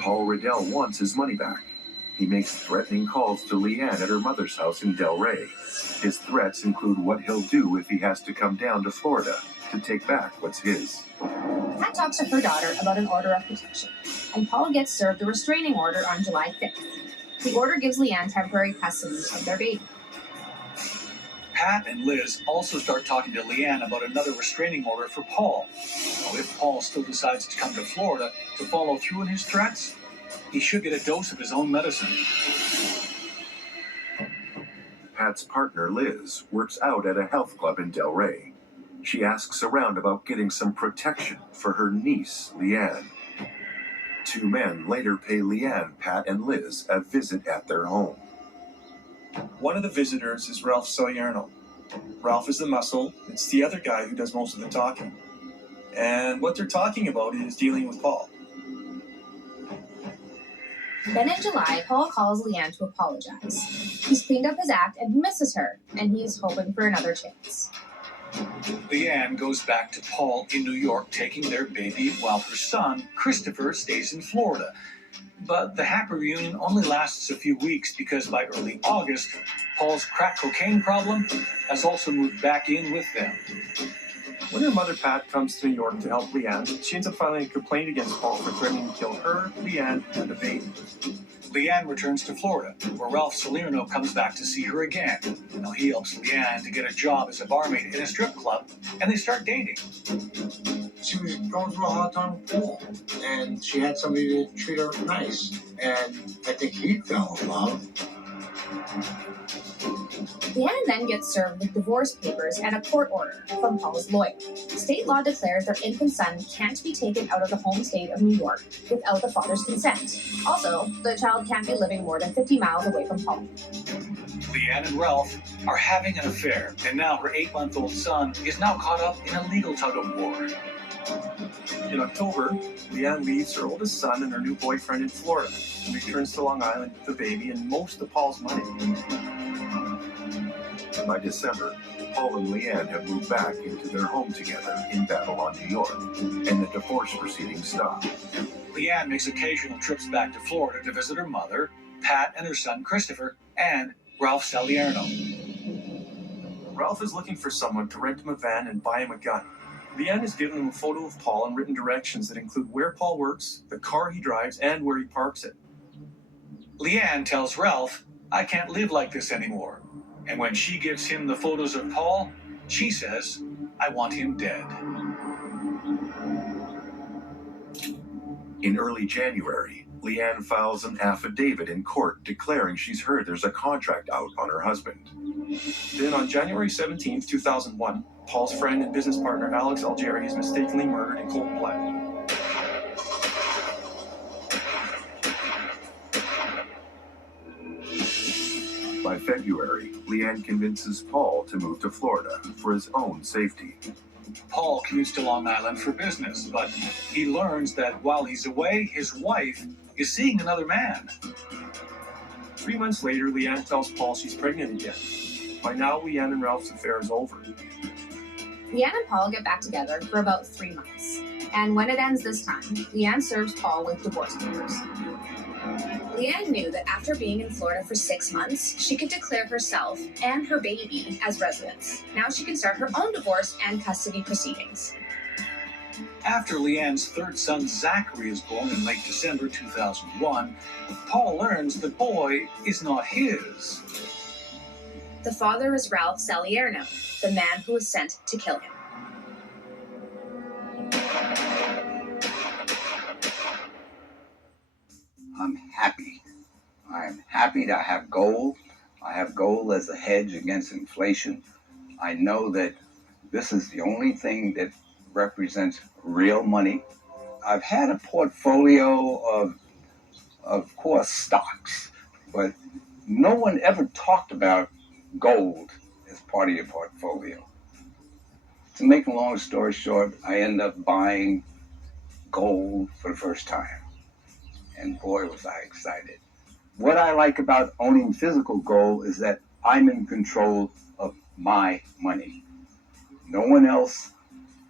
Paul Riddell wants his money back. He makes threatening calls to Leanne at her mother's house in Delray. His threats include what he'll do if he has to come down to Florida to take back what's his. Pat talks to her daughter about an order of protection, and Paul gets served a restraining order on July 5th. The order gives Leanne temporary custody of their baby. Pat and Liz also start talking to Leanne about another restraining order for Paul. Now, if Paul still decides to come to Florida to follow through on his threats, he should get a dose of his own medicine. Pat's partner, Liz, works out at a health club in Delray. She asks around about getting some protection for her niece, Leanne. Two men later pay Leanne, Pat, and Liz a visit at their home. One of the visitors is Ralph Salerno. Ralph is the muscle. It's the other guy who does most of the talking. And what they're talking about is dealing with Paul. Then in July, Paul calls Leanne to apologize. He's cleaned up his act and he misses her, and he's hoping for another chance. Leanne goes back to Paul in New York, taking their baby, while her son, Christopher, stays in Florida. But the happy reunion only lasts a few weeks because by early August, Paul's crack cocaine problem has also moved back in with them. When her mother, Pat, comes to New York to help Leanne, she ends up filing a complaint against Paul for threatening to kill her, Leanne, and the baby. Leanne returns to Florida, where Ralph Salerno comes back to see her again. Now, he helps Leanne to get a job as a barmaid in a strip club, and they start dating. She was going through a hard time with Paul, and she had somebody to treat her nice. And I think he fell in love. Leanne then gets served with divorce papers and a court order from Paul's lawyer. State law declares their infant son can't be taken out of the home state of New York without the father's consent. Also, the child can't be living more than 50 miles away from Paul. Leanne and Ralph are having an affair, and now her 8-month-old son is now caught up in a legal tug-of-war. In October, Leanne leaves her oldest son and her new boyfriend in Florida and returns to Long Island with the baby and most of Paul's money. By December, Paul and Leanne have moved back into their home together in Babylon, New York, and the divorce proceedings stop. Leanne makes occasional trips back to Florida to visit her mother, Pat, and her son Christopher, and Ralph Salerno. Ralph is looking for someone to rent him a van and buy him a gun. Leanne has given him a photo of Paul and written directions that include where Paul works, the car he drives, and where he parks it. Leanne tells Ralph, "I can't live like this anymore." And when she gives him the photos of Paul, she says, "I want him dead." In early January, Leanne files an affidavit in court declaring she's heard there's a contract out on her husband. Then on January 17th, 2001, Paul's friend and business partner Alex Algeri is mistakenly murdered in cold blood. By February, Leanne convinces Paul to move to Florida for his own safety. Paul commutes to Long Island for business, but he learns that while he's away, his wife is seeing another man. 3 months later, Leanne tells Paul she's pregnant again. By now, Leanne and Ralph's affair is over. Leanne and Paul get back together for about 3 months. And when it ends this time, Leanne serves Paul with divorce papers. Leanne knew that after being in Florida for 6 months, she could declare herself and her baby as residents. Now she can start her own divorce and custody proceedings. After Leanne's third son, Zachary, is born in late December 2001, Paul learns the boy is not his. The father is Ralph Salierno, the man who was sent to kill him. I'm happy. I am happy to have gold. I have gold as a hedge against inflation. I know that this is the only thing that represents real money. I've had a portfolio of course, stocks, but no one ever talked about gold as part of your portfolio. To make a long story short, I end up buying gold for the first time. And boy, was I excited. What I like about owning physical gold is that I'm in control of my money. No one else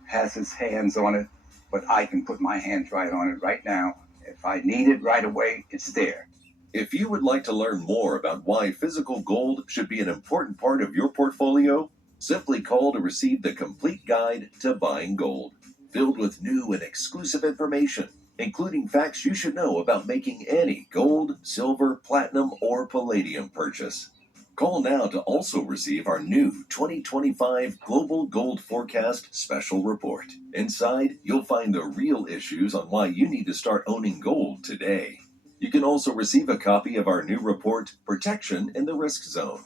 has his hands on it, but I can put my hands right on it right now. If I need it right away, it's there. If you would like to learn more about why physical gold should be an important part of your portfolio, simply call to receive the complete guide to buying gold, filled with new and exclusive information, including facts you should know about making any gold, silver, platinum, or palladium purchase. Call now to also receive our new 2025 Global Gold Forecast Special Report. Inside, you'll find the real issues on why you need to start owning gold today. You can also receive a copy of our new report, Protection in the Risk Zone.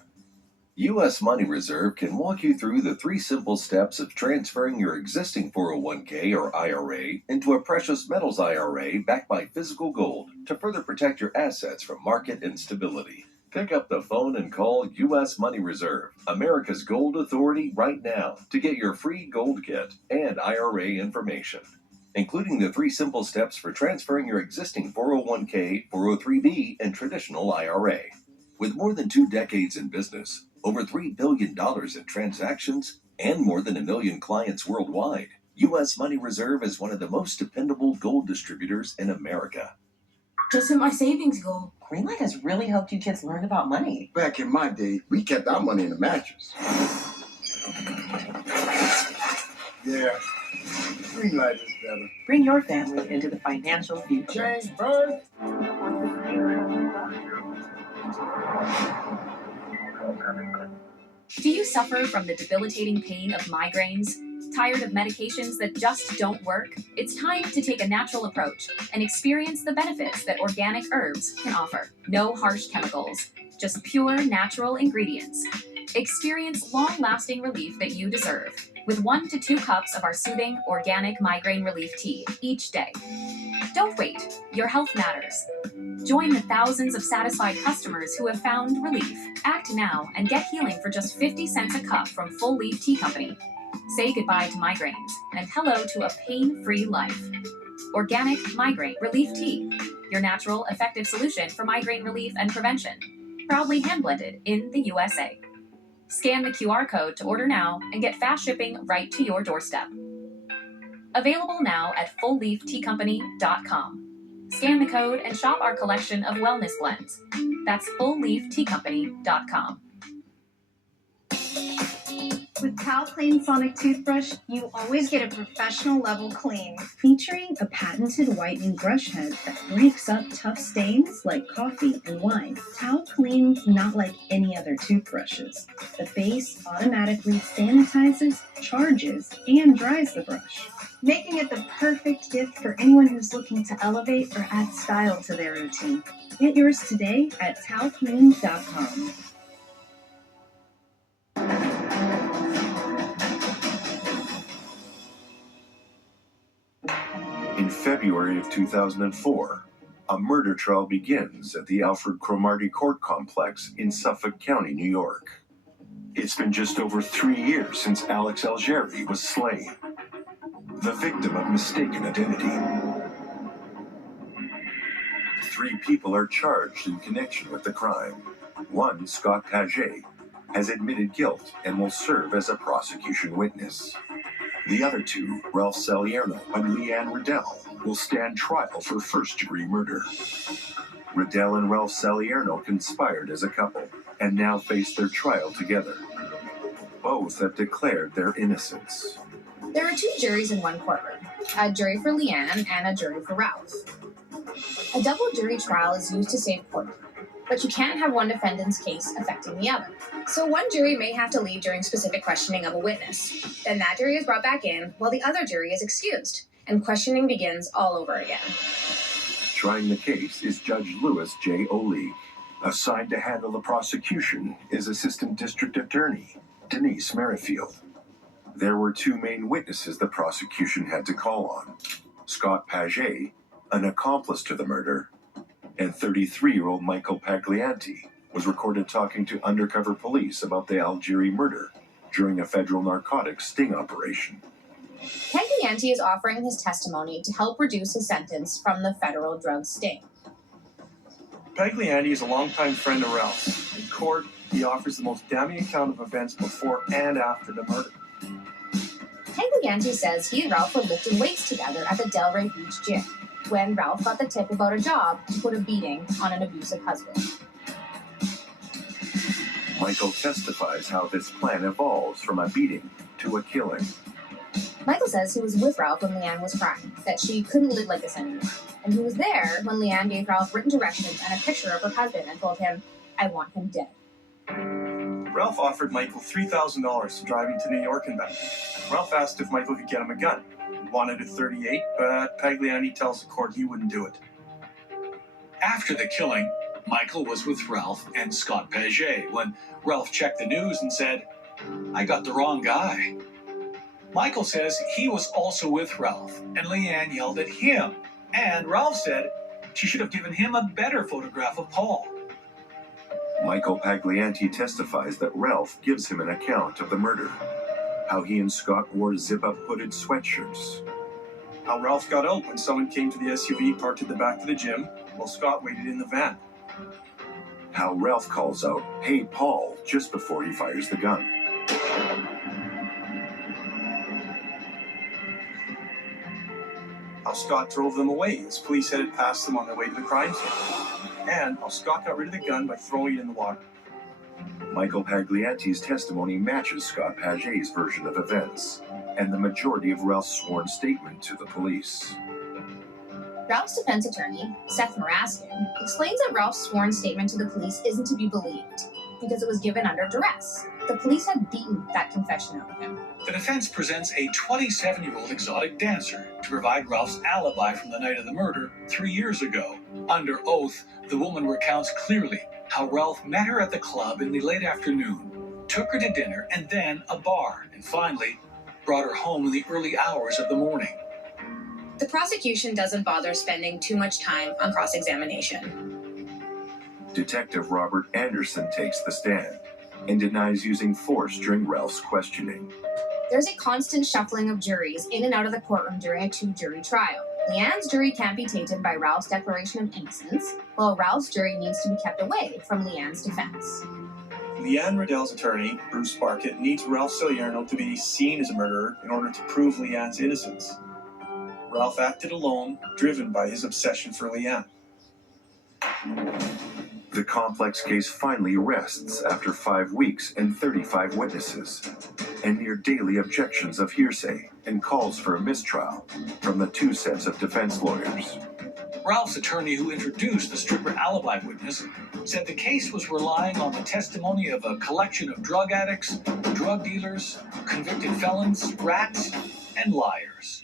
U.S. Money Reserve can walk you through the 3 simple steps of transferring your existing 401k or IRA into a precious metals IRA backed by physical gold to further protect your assets from market instability. Pick up the phone and call U.S. Money Reserve, America's gold authority, right now to get your free gold kit and IRA information, including the 3 simple steps for transferring your existing 401k, 403b, and traditional IRA. With more than 2 decades in business, over $3 billion in transactions, and more than 1 million clients worldwide, U.S. Money Reserve is one of the most dependable gold distributors in America. Just hit my savings goal. Greenlight has really helped you kids learn about money. Back in my day, we kept our money in the mattress. Yeah, Greenlight is better. Bring your family into the financial future. STEINBERG. Do you suffer from the debilitating pain of migraines? Tired of medications that just don't work? It's time to take a natural approach and experience the benefits that organic herbs can offer. No harsh chemicals, just pure natural ingredients. Experience long-lasting relief that you deserve with 1 to 2 cups of our soothing organic migraine relief tea each day. Don't wait. Your health matters. Join the thousands of satisfied customers who have found relief. Act now and get healing for just 50 cents a cup from Full Leaf Tea Company. Say goodbye to migraines and hello to a pain-free life. Organic Migraine Relief Tea, your natural, effective solution for migraine relief and prevention. Proudly hand-blended in the USA. Scan the QR code to order now and get fast shipping right to your doorstep. Available now at fullleafteacompany.com. Scan the code and shop our collection of wellness blends. That's fullleafteacompany.com. With Pal Clean Sonic Toothbrush, you always get a professional level clean. Featuring a patented whitening brush head that breaks up tough stains like coffee and wine. Pal cleans not like any other toothbrushes. The base automatically sanitizes, charges, and dries the brush, making it the perfect gift for anyone who's looking to elevate or add style to their routine. Get yours today at talclean.com. In February of 2004, a murder trial begins at the Alfred Cromartie Court Complex in Suffolk County, New York. It's been just over 3 years since Alex Algieri was slain, the victim of mistaken identity. 3 people are charged in connection with the crime. One, Scott Paget, has admitted guilt and will serve as a prosecution witness. The other 2, Ralph Salierno and Leanne Riddell, will stand trial for first-degree murder. Riddell and Ralph Salierno conspired as a couple and now face their trial together. Both have declared their innocence. There were two juries in one courtroom, a jury for Leanne and a jury for Ralph. A double jury trial is used to save court, but you can't have one defendant's case affecting the other. So one jury may have to leave during specific questioning of a witness. Then that jury is brought back in while the other jury is excused, and questioning begins all over again. Trying the case is Judge Lewis J. O'Lee. Assigned to handle the prosecution is Assistant District Attorney Denise Merrifield. There were two main witnesses the prosecution had to call on: Scott Paget, an accomplice to the murder, and 33-year-old Michael Paglianti was recorded talking to undercover police about the Algieri murder during a federal narcotics sting operation. Paglianti is offering his testimony to help reduce his sentence from the federal drug sting. Paglianti is a longtime friend of Ralph's. In court, he offers the most damning account of events before and after the murder. Paglianti says he and Ralph were lifting weights together at the Delray Beach gym when Ralph got the tip about a job to put a beating on an abusive husband. Michael testifies how this plan evolves from a beating to a killing. Michael says he was with Ralph when Leanne was crying, that she couldn't live like this anymore. And he was there when Leanne gave Ralph written directions and a picture of her husband and told him, "I want him dead." Ralph offered Michael $3,000 to drive him to New York and back. Ralph asked if Michael could get him a gun. He wanted a .38, but Paglianti tells the court he wouldn't do it. After the killing, Michael was with Ralph and Scott Paget when Ralph checked the news and said, "I got the wrong guy." Michael says he was also with Ralph, and Leanne yelled at him, and Ralph said she should have given him a better photograph of Paul. Michael Paglianti testifies that Ralph gives him an account of the murder, how he and Scott wore zip-up hooded sweatshirts, how Ralph got out when someone came to the SUV parked at the back of the gym while Scott waited in the van, how Ralph calls out, "Hey, Paul," just before he fires the gun. How Scott drove them away as police headed past them on their way to the crime scene, and how Scott got rid of the gun by throwing it in the water. Michael Paglianti's testimony matches Scott Paget's version of events and the majority of Ralph's sworn statement to the police. Ralph's defense attorney, Seth Maraskin, explains that Ralph's sworn statement to the police isn't to be believed because it was given under duress. The police had beaten that confession out of him. The defense presents a 27-year-old exotic dancer to provide Ralph's alibi from the night of the murder 3 years ago. Under oath, the woman recounts clearly how Ralph met her at the club in the late afternoon, took her to dinner and then a bar, and finally brought her home in the early hours of the morning. The prosecution doesn't bother spending too much time on cross-examination. Detective Robert Anderson takes the stand and denies using force during Ralph's questioning. There's a constant shuffling of juries in and out of the courtroom during a two-jury trial. Leanne's jury can't be tainted by Ralph's declaration of innocence, while Ralph's jury needs to be kept away from Leanne's defense. Leanne Riddell's attorney, Bruce Barkett, needs Ralph Salerno to be seen as a murderer in order to prove Leanne's innocence. Ralph acted alone, driven by his obsession for Leanne. The complex case finally rests after 5 weeks and 35 witnesses, and near daily objections of hearsay and calls for a mistrial from the two sets of defense lawyers. Ralph's attorney, who introduced the stripper alibi witness, said the case was relying on the testimony of a collection of drug addicts, drug dealers, convicted felons, rats, and liars.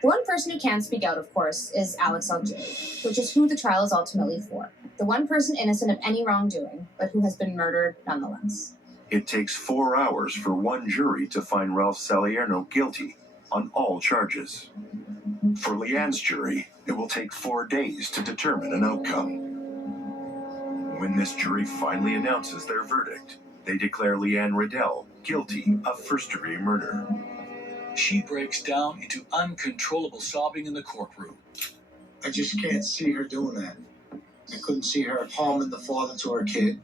The one person who can speak out, of course, is Alex Algieri, which is who the trial is ultimately for. The one person innocent of any wrongdoing, but who has been murdered nonetheless. It takes 4 hours for one jury to find Ralph Salerno guilty on all charges. For Leanne's jury, it will take 4 days to determine an outcome. When this jury finally announces their verdict, they declare Leanne Riddell guilty of first-degree murder. She breaks down into uncontrollable sobbing in the courtroom. I just can't see her doing that. I couldn't see her harming the father to her kid.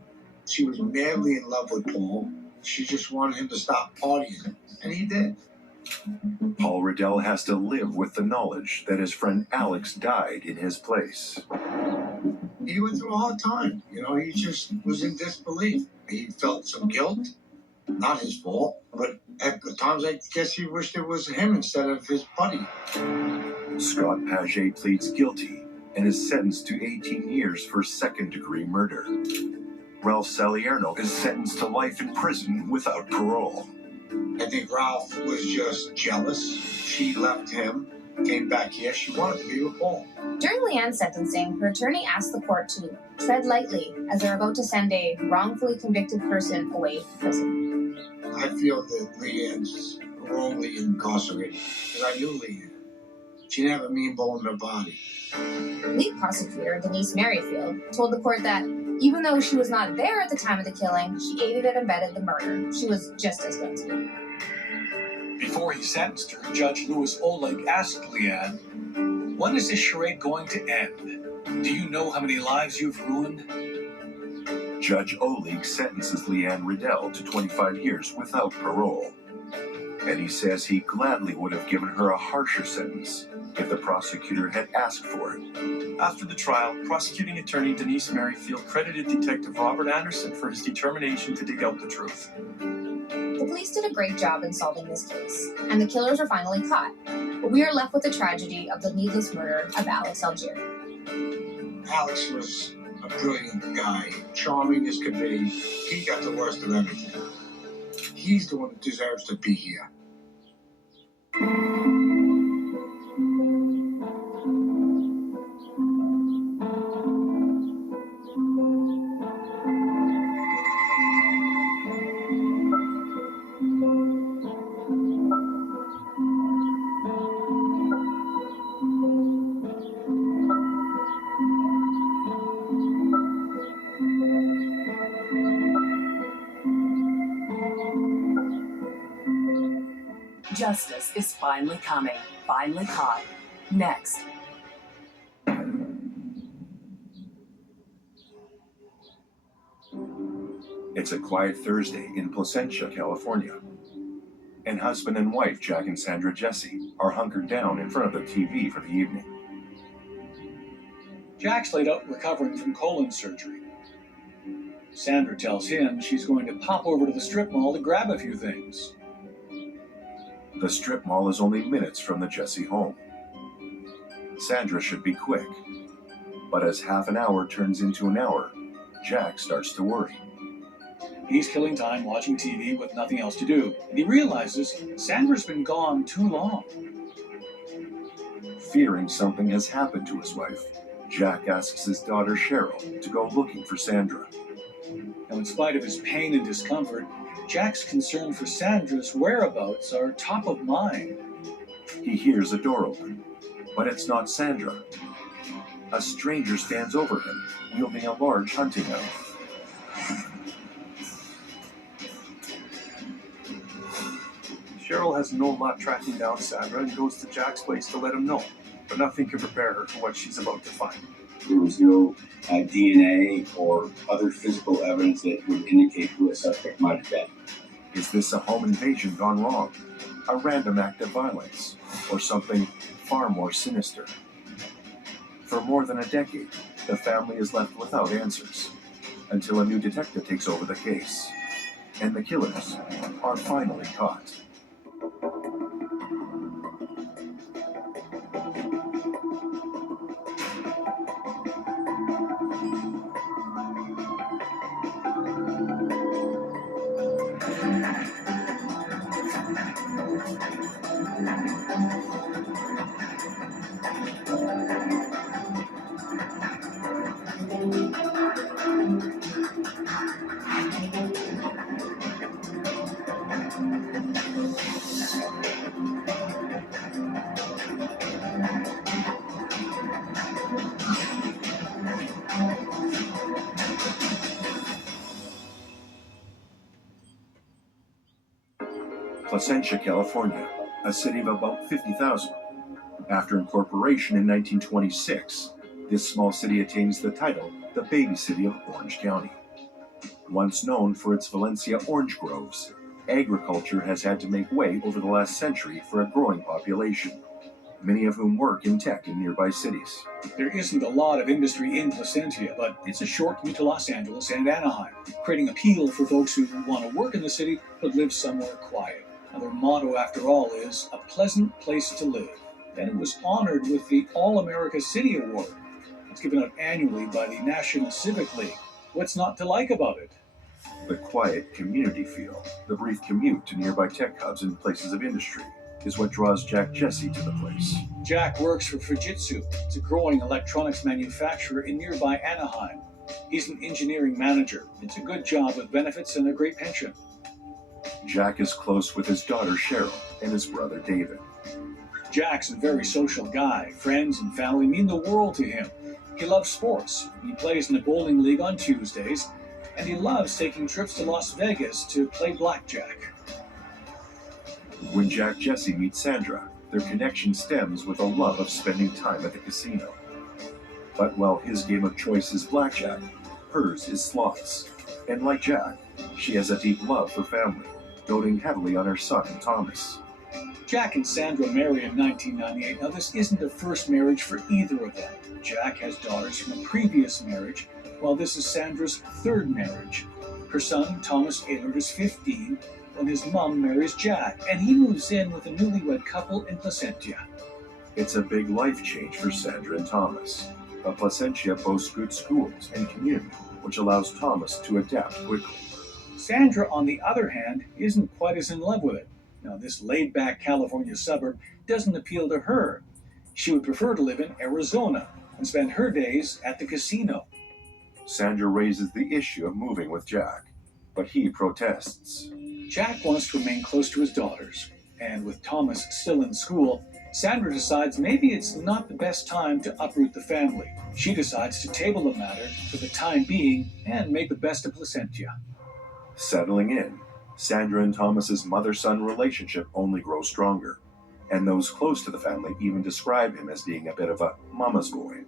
She was madly in love with Paul. She just wanted him to stop partying, and he did. Paul Riddell has to live with the knowledge that his friend Alex died in his place. He went through a hard time. He just was in disbelief. He felt some guilt. Not his fault, but At times, I guess he wished it was him instead of his buddy. Scott Paget pleads guilty and is sentenced to 18 years for second-degree murder. Ralph Salerno is sentenced to life in prison without parole. I think Ralph was just jealous. She left him, came back here. She wanted to be with Paul. During Leanne's sentencing, her attorney asked the court to tread lightly as they're about to send a wrongfully convicted person away to prison. I feel that Leanne's wrongly incarcerated because I knew Leanne. She didn't have a mean bone in her body. Lead prosecutor Denise Merrifield told the court that even though she was not there at the time of the killing, she aided and abetted the murder. She was just as guilty. Before he sentenced her, Judge Louis Oleg asked Leanne, "When is this charade going to end? Do you know how many lives you've ruined?" Judge Oleg sentences Leanne Riddell to 25 years without parole. And he says he gladly would have given her a harsher sentence if the prosecutor had asked for it. After the trial, prosecuting attorney Denise Merrifield credited Detective Robert Anderson for his determination to dig out the truth. The police did a great job in solving this case, and the killers were finally caught. But we are left with the tragedy of the needless murder of Alex Algier. Alex was a brilliant guy, charming as could be. He got the worst of everything. He's the one that deserves to be here. Justice is finally coming, finally caught. Next. It's a quiet Thursday in Placentia, California. And husband and wife Jack and Sandra Jesse are hunkered down in front of the TV for the evening. Jack's laid up recovering from colon surgery. Sandra tells him she's going to pop over to the strip mall to grab a few things. The strip mall is only minutes from the Jesse home. Sandra should be quick. But as half an hour turns into an hour, Jack starts to worry. He's killing time watching TV with nothing else to do, and he realizes Sandra's been gone too long. Fearing something has happened to his wife, Jack asks his daughter Cheryl to go looking for Sandra. Now, in spite of his pain and discomfort, Jack's concern for Sandra's whereabouts are top of mind. He hears a door open, but it's not Sandra. A stranger stands over him, wielding a large hunting knife. Cheryl has no luck tracking down Sandra and goes to Jack's place to let him know, but nothing can prepare her for what she's about to find. There was no DNA or other physical evidence that would indicate who a suspect might have been. Is this a home invasion gone wrong? A random act of violence? Or something far more sinister? For more than a decade, the family is left without answers, until a new detective takes over the case. And the killers are finally caught. Placentia, California, a city of about 50,000. After incorporation in 1926, this small city attains the title, the baby city of Orange County. Once known for its Valencia orange groves, agriculture has had to make way over the last century for a growing population, many of whom work in tech in nearby cities. There isn't a lot of industry in Placentia, but it's a short commute to Los Angeles and Anaheim, creating appeal for folks who want to work in the city but live somewhere quiet. Now, their motto, after all, is a pleasant place to live, and it was honored with the All-America City Award. It's given out annually by the National Civic League. What's not to like about it? The quiet community feel, the brief commute to nearby tech hubs and places of industry, is what draws Jack Jesse to the place. Jack works for Fujitsu. It's a growing electronics manufacturer in nearby Anaheim. He's an engineering manager. It's a good job with benefits and a great pension. Jack is close with his daughter Cheryl and his brother David. Jack's a very social guy. Friends and family mean the world to him. He loves sports. He plays in the bowling league on Tuesdays, and he loves taking trips to Las Vegas to play blackjack. When Jack Jesse meets Sandra, their connection stems with a love of spending time at the casino. But while his game of choice is blackjack, hers is slots. And like Jack, she has a deep love for family, doting heavily on her son, Thomas. Jack and Sandra married in 1998. Now, this isn't a first marriage for either of them. Jack has daughters from a previous marriage, while this is Sandra's third marriage. Her son, Thomas Aylard, is 15 when his mom marries Jack, and he moves in with a newlywed couple in Placentia. It's a big life change for Sandra and Thomas. But Placentia boasts good schools and community, which allows Thomas to adapt quickly. Sandra, on the other hand, isn't quite as in love with it. Now, this laid-back California suburb doesn't appeal to her. She would prefer to live in Arizona and spend her days at the casino. Sandra raises the issue of moving with Jack, but he protests. Jack wants to remain close to his daughters, and with Thomas still in school, Sandra decides maybe it's not the best time to uproot the family. She decides to table the matter for the time being and make the best of Placentia. Settling in, Sandra and Thomas's mother-son relationship only grows stronger, and those close to the family even describe him as being a bit of a mama's boy.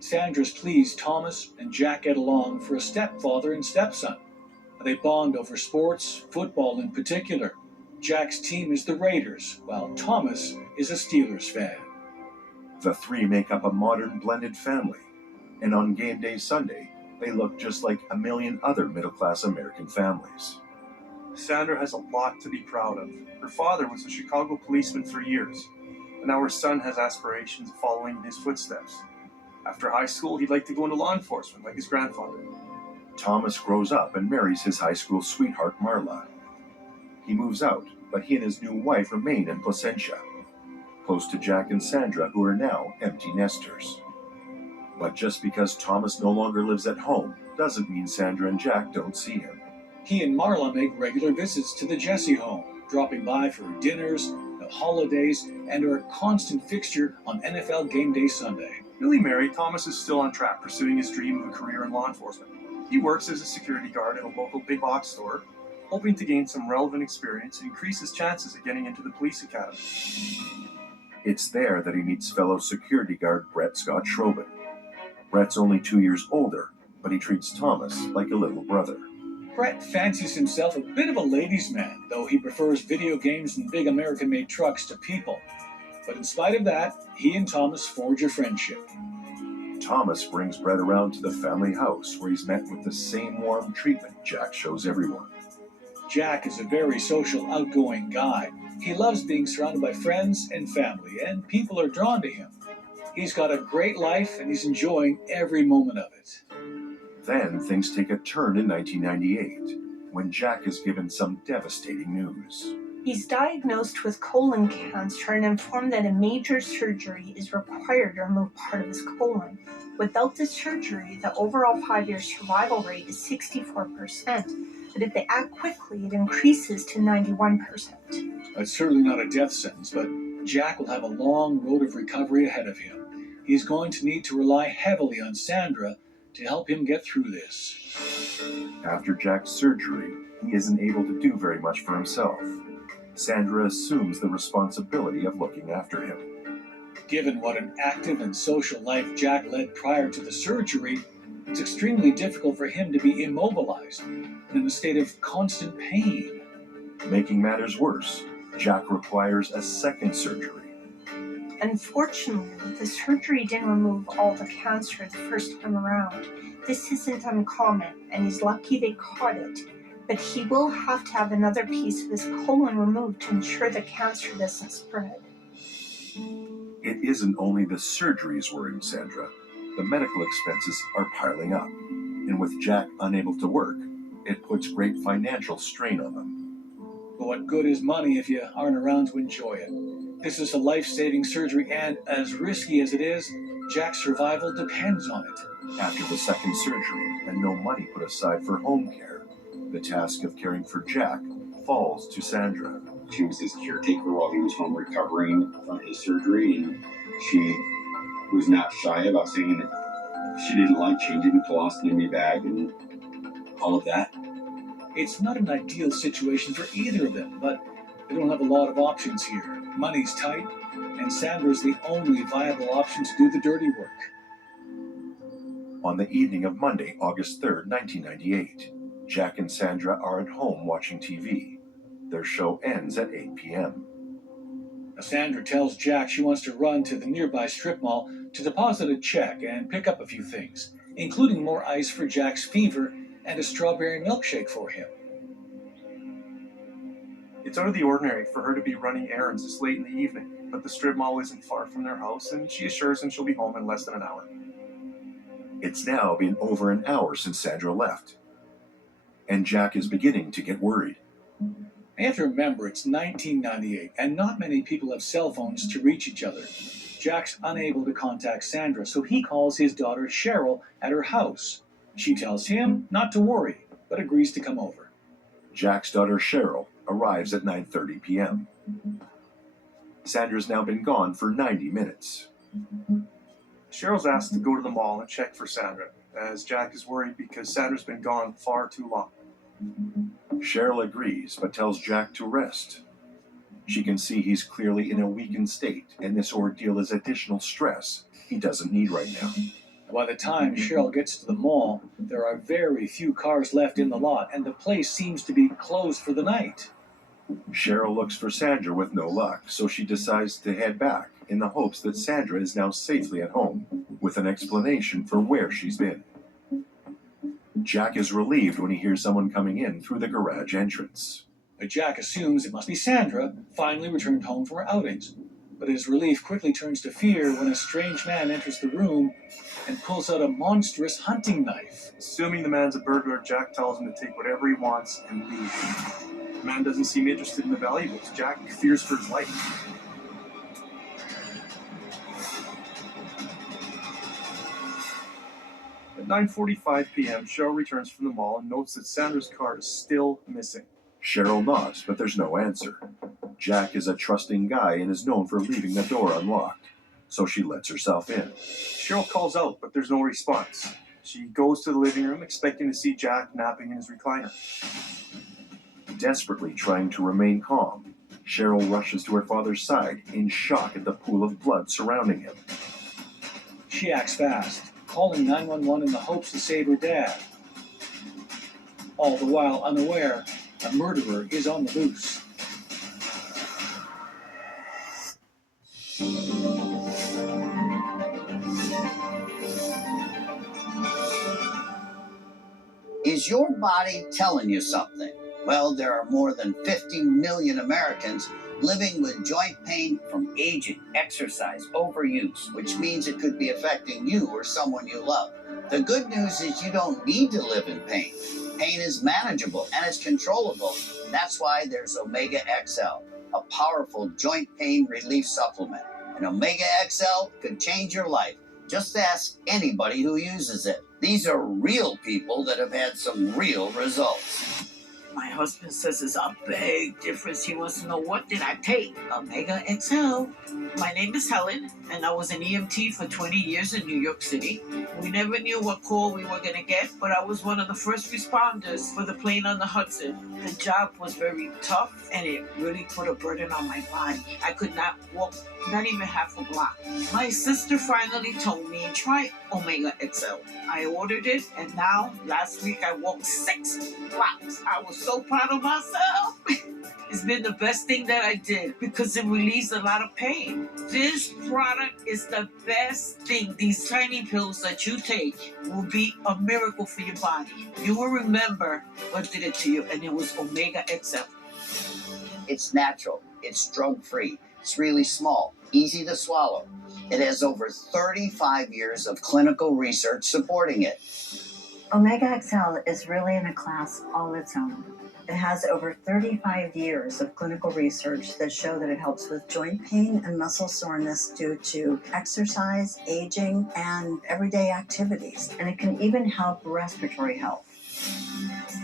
Sandra's pleased Thomas and Jack get along for a stepfather and stepson. They bond over sports, football in particular. Jack's team is the Raiders, while Thomas is a Steelers fan. The three make up a modern blended family, and on game day Sunday, they look just like a million other middle-class American families. Sandra has a lot to be proud of. Her father was a Chicago policeman for years, and now her son has aspirations of following in his footsteps. After high school, he'd like to go into law enforcement like his grandfather. Thomas grows up and marries his high school sweetheart, Marla. He moves out, but he and his new wife remain in Placentia, close to Jack and Sandra, who are now empty nesters. But just because Thomas no longer lives at home doesn't mean Sandra and Jack don't see him. He and Marla make regular visits to the Jesse home, dropping by for dinners, the holidays, and are a constant fixture on NFL game day Sunday. Newly married, Thomas is still on track pursuing his dream of a career in law enforcement. He works as a security guard in a local big box store, hoping to gain some relevant experience and increase his chances of getting into the police academy. It's there that he meets fellow security guard Brett Scott Schroben. Brett's only 2 years older, but he treats Thomas like a little brother. Brett fancies himself a bit of a ladies' man, though he prefers video games and big American-made trucks to people. But in spite of that, he and Thomas forge a friendship. Thomas brings Brett around to the family house, where he's met with the same warm treatment Jack shows everyone. Jack is a very social, outgoing guy. He loves being surrounded by friends and family, and people are drawn to him. He's got a great life, and he's enjoying every moment of it. Then things take a turn in 1998, when Jack is given some devastating news. He's diagnosed with colon cancer and informed that a major surgery is required to remove part of his colon. Without the surgery, the overall 5-year survival rate is 64%, but if they act quickly, it increases to 91%. It's certainly not a death sentence, but Jack will have a long road of recovery ahead of him. He's going to need to rely heavily on Sandra to help him get through this. After Jack's surgery, he isn't able to do very much for himself. Sandra assumes the responsibility of looking after him. Given what an active and social life Jack led prior to the surgery, it's extremely difficult for him to be immobilized and in a state of constant pain. Making matters worse, Jack requires a second surgery. Unfortunately, the surgery didn't remove all the cancer the first time around. This isn't uncommon, and he's lucky they caught it. but he will have to have another piece of his colon removed to ensure the cancer doesn't spread. It isn't only the surgeries worrying Sandra. The medical expenses are piling up, and with Jack unable to work, it puts great financial strain on them. But what good is money if you aren't around to enjoy it? This is a life-saving surgery, and as risky as it is, Jack's survival depends on it. After the second surgery, and no money put aside for home care, the task of caring for Jack falls to Sandra. She was his caretaker while he was home recovering from his surgery, and she was not shy about saying that she didn't like changing the colostomy bag and all of that. It's not an ideal situation for either of them, but they don't have a lot of options here. Money's tight, and Sandra's the only viable option to do the dirty work. On the evening of Monday, August 3rd, 1998, Jack and Sandra are at home watching TV. Their show ends at 8 p.m. Sandra tells Jack she wants to run to the nearby strip mall to deposit a check and pick up a few things, including more ice for Jack's fever and a strawberry milkshake for him. It's out of the ordinary for her to be running errands this late in the evening, but the strip mall isn't far from their house, and she assures him she'll be home in less than an hour. It's now been over an hour since Sandra left, and Jack is beginning to get worried. You have to remember it's 1998, and not many people have cell phones to reach each other. Jack's unable to contact Sandra, so he calls his daughter Cheryl at her house. She tells him not to worry, but agrees to come over. Jack's daughter Cheryl arrives at 9:30 p.m. Sandra's now been gone for 90 minutes. Cheryl's asked to go to the mall and check for Sandra, as Jack is worried because Sandra's been gone far too long. Cheryl agrees, but tells Jack to rest. She can see he's clearly in a weakened state, and this ordeal is additional stress he doesn't need right now. By the time Cheryl gets to the mall, there are very few cars left in the lot, and the place seems to be closed for the night. Cheryl looks for Sandra with no luck, so she decides to head back in the hopes that Sandra is now safely at home, with an explanation for where she's been. Jack is relieved when he hears someone coming in through the garage entrance. Jack assumes it must be Sandra, finally returned home from her outings. But his relief quickly turns to fear when a strange man enters the room and pulls out a monstrous hunting knife. Assuming the man's a burglar, Jack tells him to take whatever he wants and leave. The man doesn't seem interested in the valuables. Jack fears for his life. At 9:45 p.m., Cheryl returns from the mall and notes that Sandra's car is still missing. Cheryl knocks, but there's no answer. Jack is a trusting guy and is known for leaving the door unlocked, so she lets herself in. Cheryl calls out, but there's no response. She goes to the living room, expecting to see Jack napping in his recliner. Desperately trying to remain calm, Cheryl rushes to her father's side in shock at the pool of blood surrounding him. She acts fast, calling 911 in the hopes to save her dad. All the while unaware, a murderer is on the loose. Is your body telling you something? Well, there are more than 50 million Americans living with joint pain from aging, exercise, overuse, which means it could be affecting you or someone you love. The good news is you don't need to live in pain. Pain is manageable and it's controllable. That's why there's Omega XL, a powerful joint pain relief supplement. And Omega XL could change your life. Just ask anybody who uses it. These are real people that have had some real results. My husband says it's a big difference. He wants to know, what did I take? Omega XL. My name is Helen, and I was an EMT for 20 years in New York City. We never knew what call we were going to get, but I was one of the first responders for the plane on the Hudson. The job was very tough, and it really put a burden on my body. I could not walk, not even half a block. My sister finally told me, try Omega XL. I ordered it, and now, last week, I walked 6 blocks. I was so so proud of myself. It's been the best thing that I did because it relieves a lot of pain. This product is the best thing. These tiny pills that you take will be a miracle for your body. You will remember what did it to you, and it was Omega XL. It's natural. It's drug-free. It's really small, easy to swallow. It has over 35 years of clinical research supporting it. Omega XL is really in a class all its own. It has over 35 years of clinical research that show that it helps with joint pain and muscle soreness due to exercise, aging, and everyday activities. And it can even help respiratory health.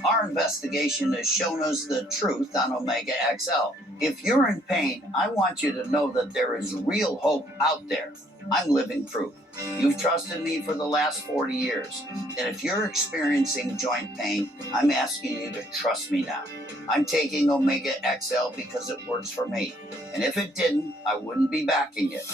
Our investigation has shown us the truth on Omega XL. If you're in pain, I want you to know that there is real hope out there. I'm living proof. You've trusted me for the last 40 years. And if you're experiencing joint pain, I'm asking you to trust me now. I'm taking Omega XL because it works for me. And if it didn't, I wouldn't be backing it.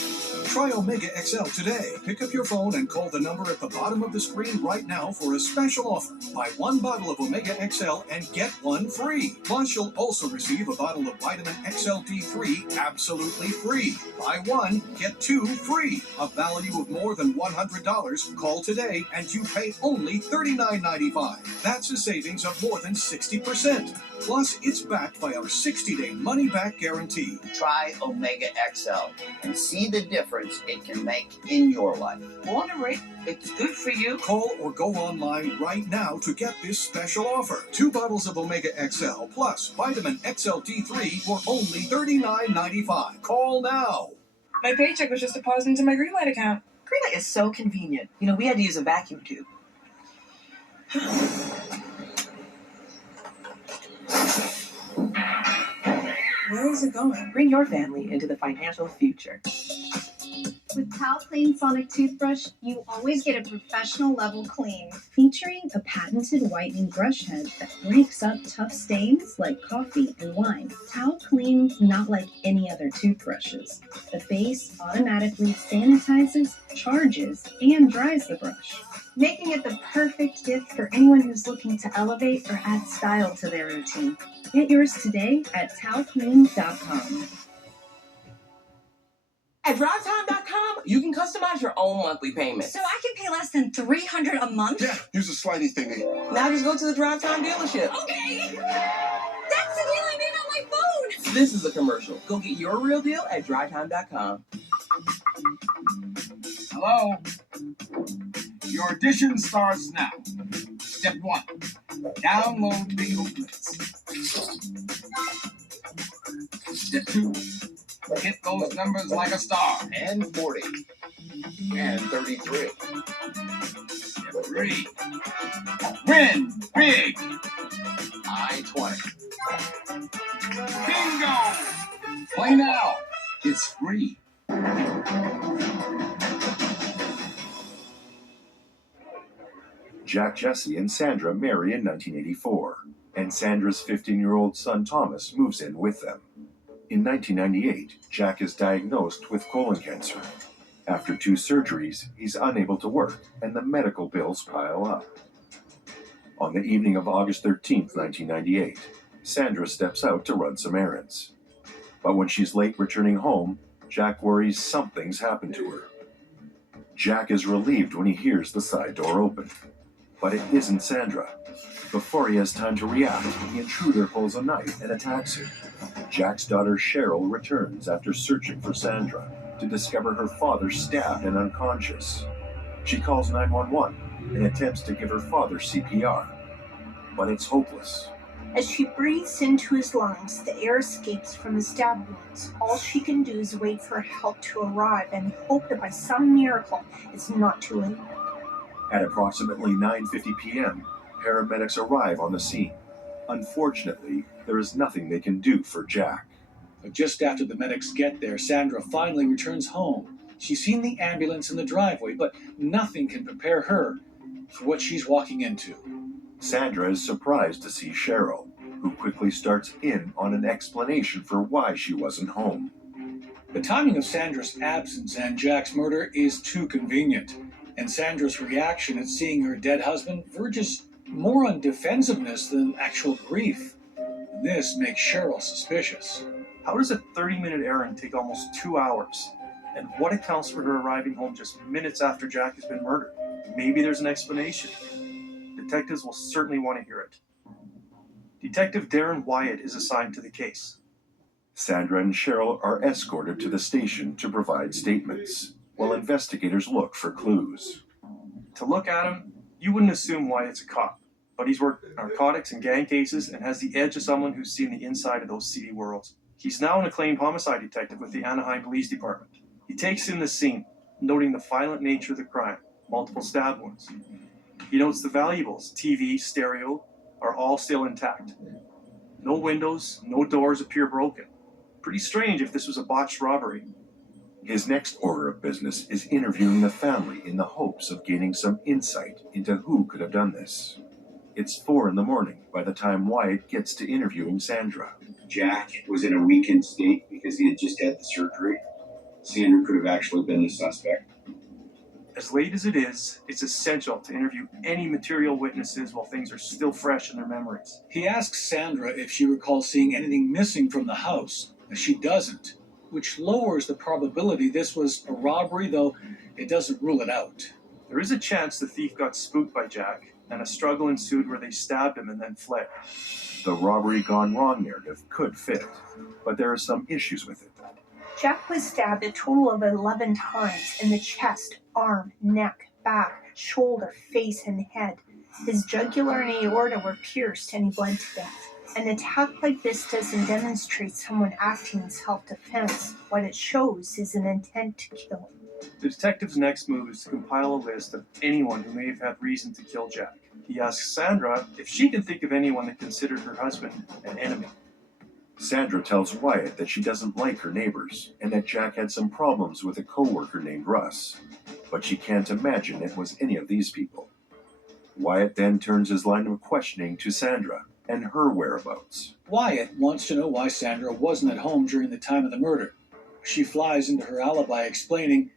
Try Omega XL today. Pick up your phone and call the number at the bottom of the screen right now for a special offer. Buy one bottle of Omega XL and get one free. Plus, you'll also receive a bottle of Vitamin XL D3 absolutely free. Buy one, get two free. A value of more than $100. Call today and you pay only $39.95. That's a savings of more than 60%. Plus, it's backed by our 60-day money-back guarantee. Try Omega XL and see the difference it can make in your life. Moderate, it's good for you. Call or go online right now to get this special offer. 2 bottles of Omega XL plus Vitamin XL D3 for only $39.95. Call now. My paycheck was just deposited into my Greenlight account. Greenlight is so convenient. You know, we had to use a vacuum tube. Where is it going? Bring your family into the financial future. With PAL Clean Sonic Toothbrush, you always get a professional level clean. Featuring a patented whitening brush head that breaks up tough stains like coffee and wine. PAL cleans not like any other toothbrushes. The base automatically sanitizes, charges, and dries the brush, making it the perfect gift for anyone who's looking to elevate or add style to their routine. Get yours today at talclean.com. At DriveTime.com, you can customize your own monthly payment. So I can pay less than $300 a month? Yeah, use the slidey thingy. Now just go to the DriveTime dealership. Okay! That's the deal I made on my phone! This is a commercial. Go get your real deal at DriveTime.com. Hello? Your audition starts now. Step 1. Download Bingo Blitz. Step 2. Hit those numbers like a star. And 40. And 33. Step 3. Win big. I-20. Bingo! Play now. It's free. Jack, Jesse, and Sandra marry in 1984, and Sandra's 15-year-old son Thomas moves in with them. In 1998, Jack is diagnosed with colon cancer. After 2 surgeries, he's unable to work, and the medical bills pile up. On the evening of August 13, 1998, Sandra steps out to run some errands. But when she's late returning home, Jack worries something's happened to her. Jack is relieved when he hears the side door open. But it isn't Sandra. Before he has time to react, the intruder pulls a knife and attacks her. Jack's daughter Cheryl returns after searching for Sandra to discover her father stabbed and unconscious. She calls 911 and attempts to give her father CPR, but it's hopeless. As she breathes into his lungs, the air escapes from the stab wounds. All she can do is wait for help to arrive and hope that by some miracle, it's not too late. At approximately 9:50 p.m., paramedics arrive on the scene. Unfortunately, there is nothing they can do for Jack. But just after the medics get there, Sandra finally returns home. She's seen the ambulance in the driveway, but nothing can prepare her for what she's walking into. Sandra is surprised to see Cheryl, who quickly starts in on an explanation for why she wasn't home. The timing of Sandra's absence and Jack's murder is too convenient, and Sandra's reaction at seeing her dead husband verges more on defensiveness than actual grief. and this makes Cheryl suspicious. How does a 30-minute errand take almost 2 hours? And what accounts for her arriving home just minutes after Jack has been murdered? Maybe there's an explanation. Detectives will certainly want to hear it. Detective Darren Wyatt is assigned to the case. Sandra and Cheryl are escorted to the station to provide statements, while investigators look for clues. To look at him, you wouldn't assume Wyatt's a cop, but he's worked narcotics and gang cases and has the edge of someone who's seen the inside of those seedy worlds. He's now an acclaimed homicide detective with the Anaheim Police Department. He takes in the scene, noting the violent nature of the crime, multiple stab wounds. He notes the valuables, TV, stereo, are all still intact. No windows, no doors appear broken. Pretty strange if this was a botched robbery. His next order of business is interviewing the family in the hopes of gaining some insight into who could have done this. It's 4 a.m. by the time Wyatt gets to interviewing Sandra. Jack was in a weakened state because he had just had the surgery. Sandra could have actually been the suspect. As late as it is, it's essential to interview any material witnesses while things are still fresh in their memories. He asks Sandra if she recalls seeing anything missing from the house. She doesn't, which lowers the probability this was a robbery, though it doesn't rule it out. There is a chance the thief got spooked by Jack, and a struggle ensued where they stabbed him and then fled. The robbery gone wrong narrative could fit, but there are some issues with it. Jack was stabbed a total of 11 times in the chest, arm, neck, back, shoulder, face, and head. His jugular and aorta were pierced and he bled to death. An attack like this doesn't demonstrate someone acting in self-defense. What it shows is an intent to kill. The detective's next move is to compile a list of anyone who may have had reason to kill Jack. He asks Sandra if she can think of anyone that considered her husband an enemy. Sandra tells Wyatt that she doesn't like her neighbors and that Jack had some problems with a co-worker named Russ, but she can't imagine it was any of these people. Wyatt then turns his line of questioning to Sandra and her whereabouts. Wyatt wants to know why Sandra wasn't at home during the time of the murder. She flies into her alibi explaining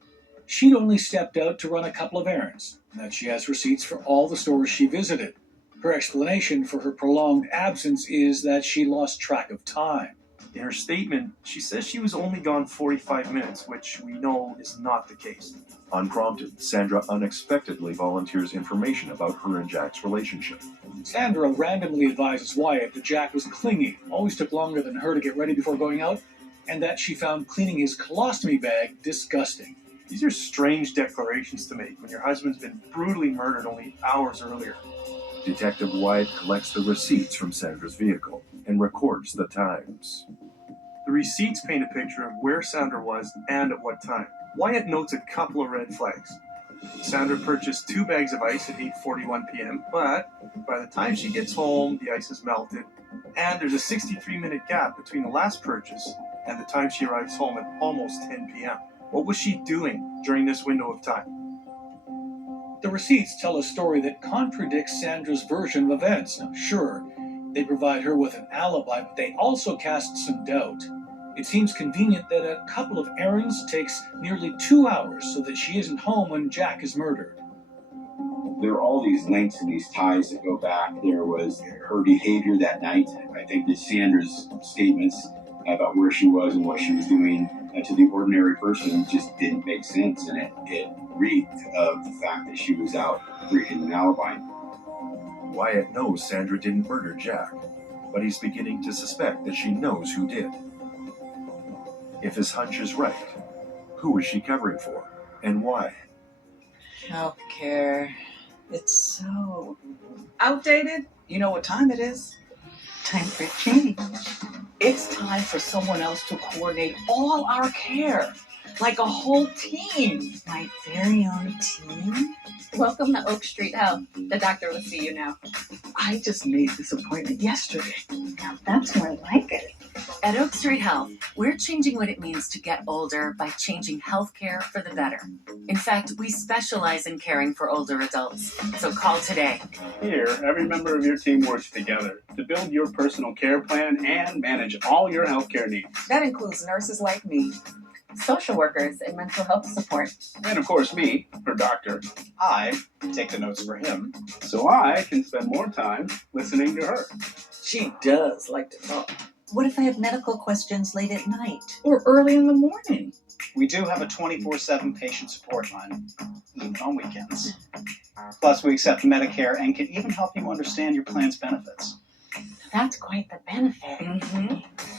she'd only stepped out to run a couple of errands, and that she has receipts for all the stores she visited. Her explanation for her prolonged absence is that she lost track of time. In her statement, she says she was only gone 45 minutes, which we know is not the case. Unprompted, Sandra unexpectedly volunteers information about her and Jack's relationship. Sandra randomly advises Wyatt that Jack was clingy, always took longer than her to get ready before going out, and that she found cleaning his colostomy bag disgusting. These are strange declarations to make when your husband's been brutally murdered only hours earlier. Detective Wyatt collects the receipts from Sandra's vehicle and records the times. The receipts paint a picture of where Sandra was and at what time. Wyatt notes a couple of red flags. Sandra purchased 2 bags of ice at 8:41 p.m., but by the time she gets home, the ice is melted, and there's a 63-minute gap between the last purchase and the time she arrives home at almost 10 p.m. What was she doing during this window of time? The receipts tell a story that contradicts Sandra's version of events. Now, sure, they provide her with an alibi, but they also cast some doubt. It seems convenient that a couple of errands takes nearly 2 hours so that she isn't home when Jack is murdered. There are all these links and these ties that go back. There was her behavior that night. I think that Sandra's statements about where she was and what she was doing to the ordinary person just didn't make sense, and it reeked of the fact that she was out creating an alibi. Wyatt knows Sandra didn't murder Jack, but he's beginning to suspect that she knows who did. If his hunch is right, who is she covering for, and why? Healthcare. It's so outdated. You know what time it is? Time for change. It's time for someone else to coordinate all our care. Like a whole team. My very own team? Welcome to Oak Street Health. The doctor will see you now. I just made this appointment yesterday. Now that's more like it. At Oak Street Health, we're changing what it means to get older by changing healthcare for the better. In fact, we specialize in caring for older adults. So call today. Here, every member of your team works together to build your personal care plan and manage all your healthcare needs. That includes nurses like me, Social workers and mental health support. And of course me, her doctor. I take the notes for him, So I can spend more time listening to her. She does like to talk. What if I have medical questions late at night? Or early in the morning. We do have a 24/7 patient support line, even on weekends. Plus, we accept Medicare and can even help you understand your plan's benefits. That's quite the benefit.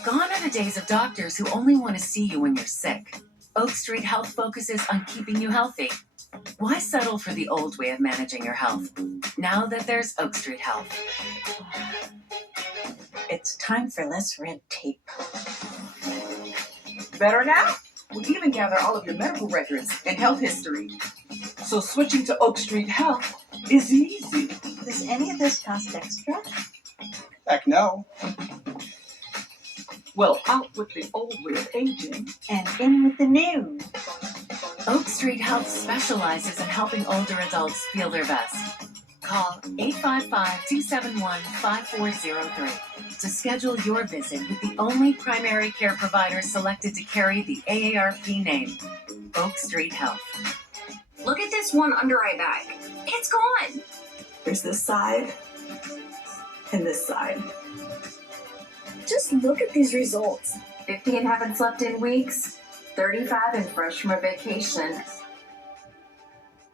Gone are the days of doctors who only want to see you when you're sick. Oak Street Health focuses on keeping you healthy. Why settle for the old way of managing your health, now that there's Oak Street Health? It's time for less red tape. Better now? We even gather all of your medical records and health history. So switching to Oak Street Health is easy. Does any of this cost extra? Heck no. Well, out with the old way of aging. And in with the new. Oak Street Health specializes in helping older adults feel their best. Call 855-271-5403 to schedule your visit with the only primary care provider selected to carry the AARP name, Oak Street Health. Look at this one under eye bag. It's gone. There's this side and this side. Just look at these results. 50 and haven't slept in weeks. 35 and fresh from a vacation.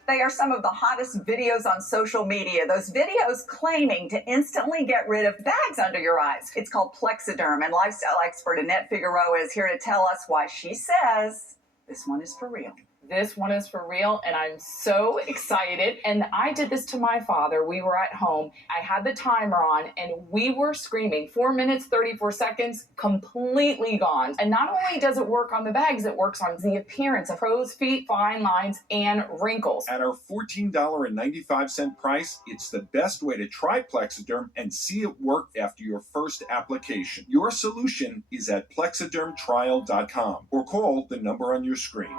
They are some of the hottest videos on social media. Those videos claiming to instantly get rid of bags under your eyes. It's called Plexiderm, and lifestyle expert Annette Figueroa is here to tell us why she says this one is for real. This one is for real, and I'm so excited. And I did this to my father. We were at home. I had the timer on, and we were screaming. 4 minutes, 34 seconds, completely gone. And not only does it work on the bags, it works on the appearance of crow's feet, fine lines, and wrinkles. At our $14.95 price, it's the best way to try Plexiderm and see it work after your first application. Your solution is at plexidermtrial.com or call the number on your screen.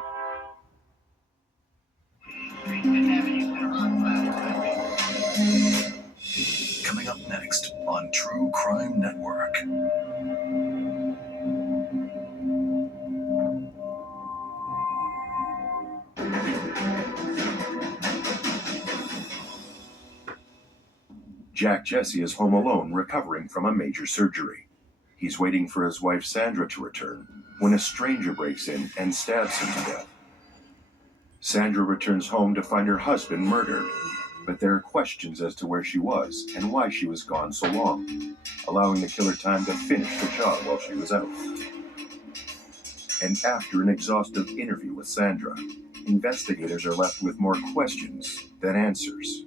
Coming up next on True Crime Network. Jack Jesse is home alone recovering from a major surgery. He's waiting for his wife Sandra to return when a stranger breaks in and stabs him to death. Sandra returns home to find her husband murdered, but there are questions as to where she was and why she was gone so long, allowing the killer time to finish the job while she was out. And after an exhaustive interview with Sandra, investigators are left with more questions than answers.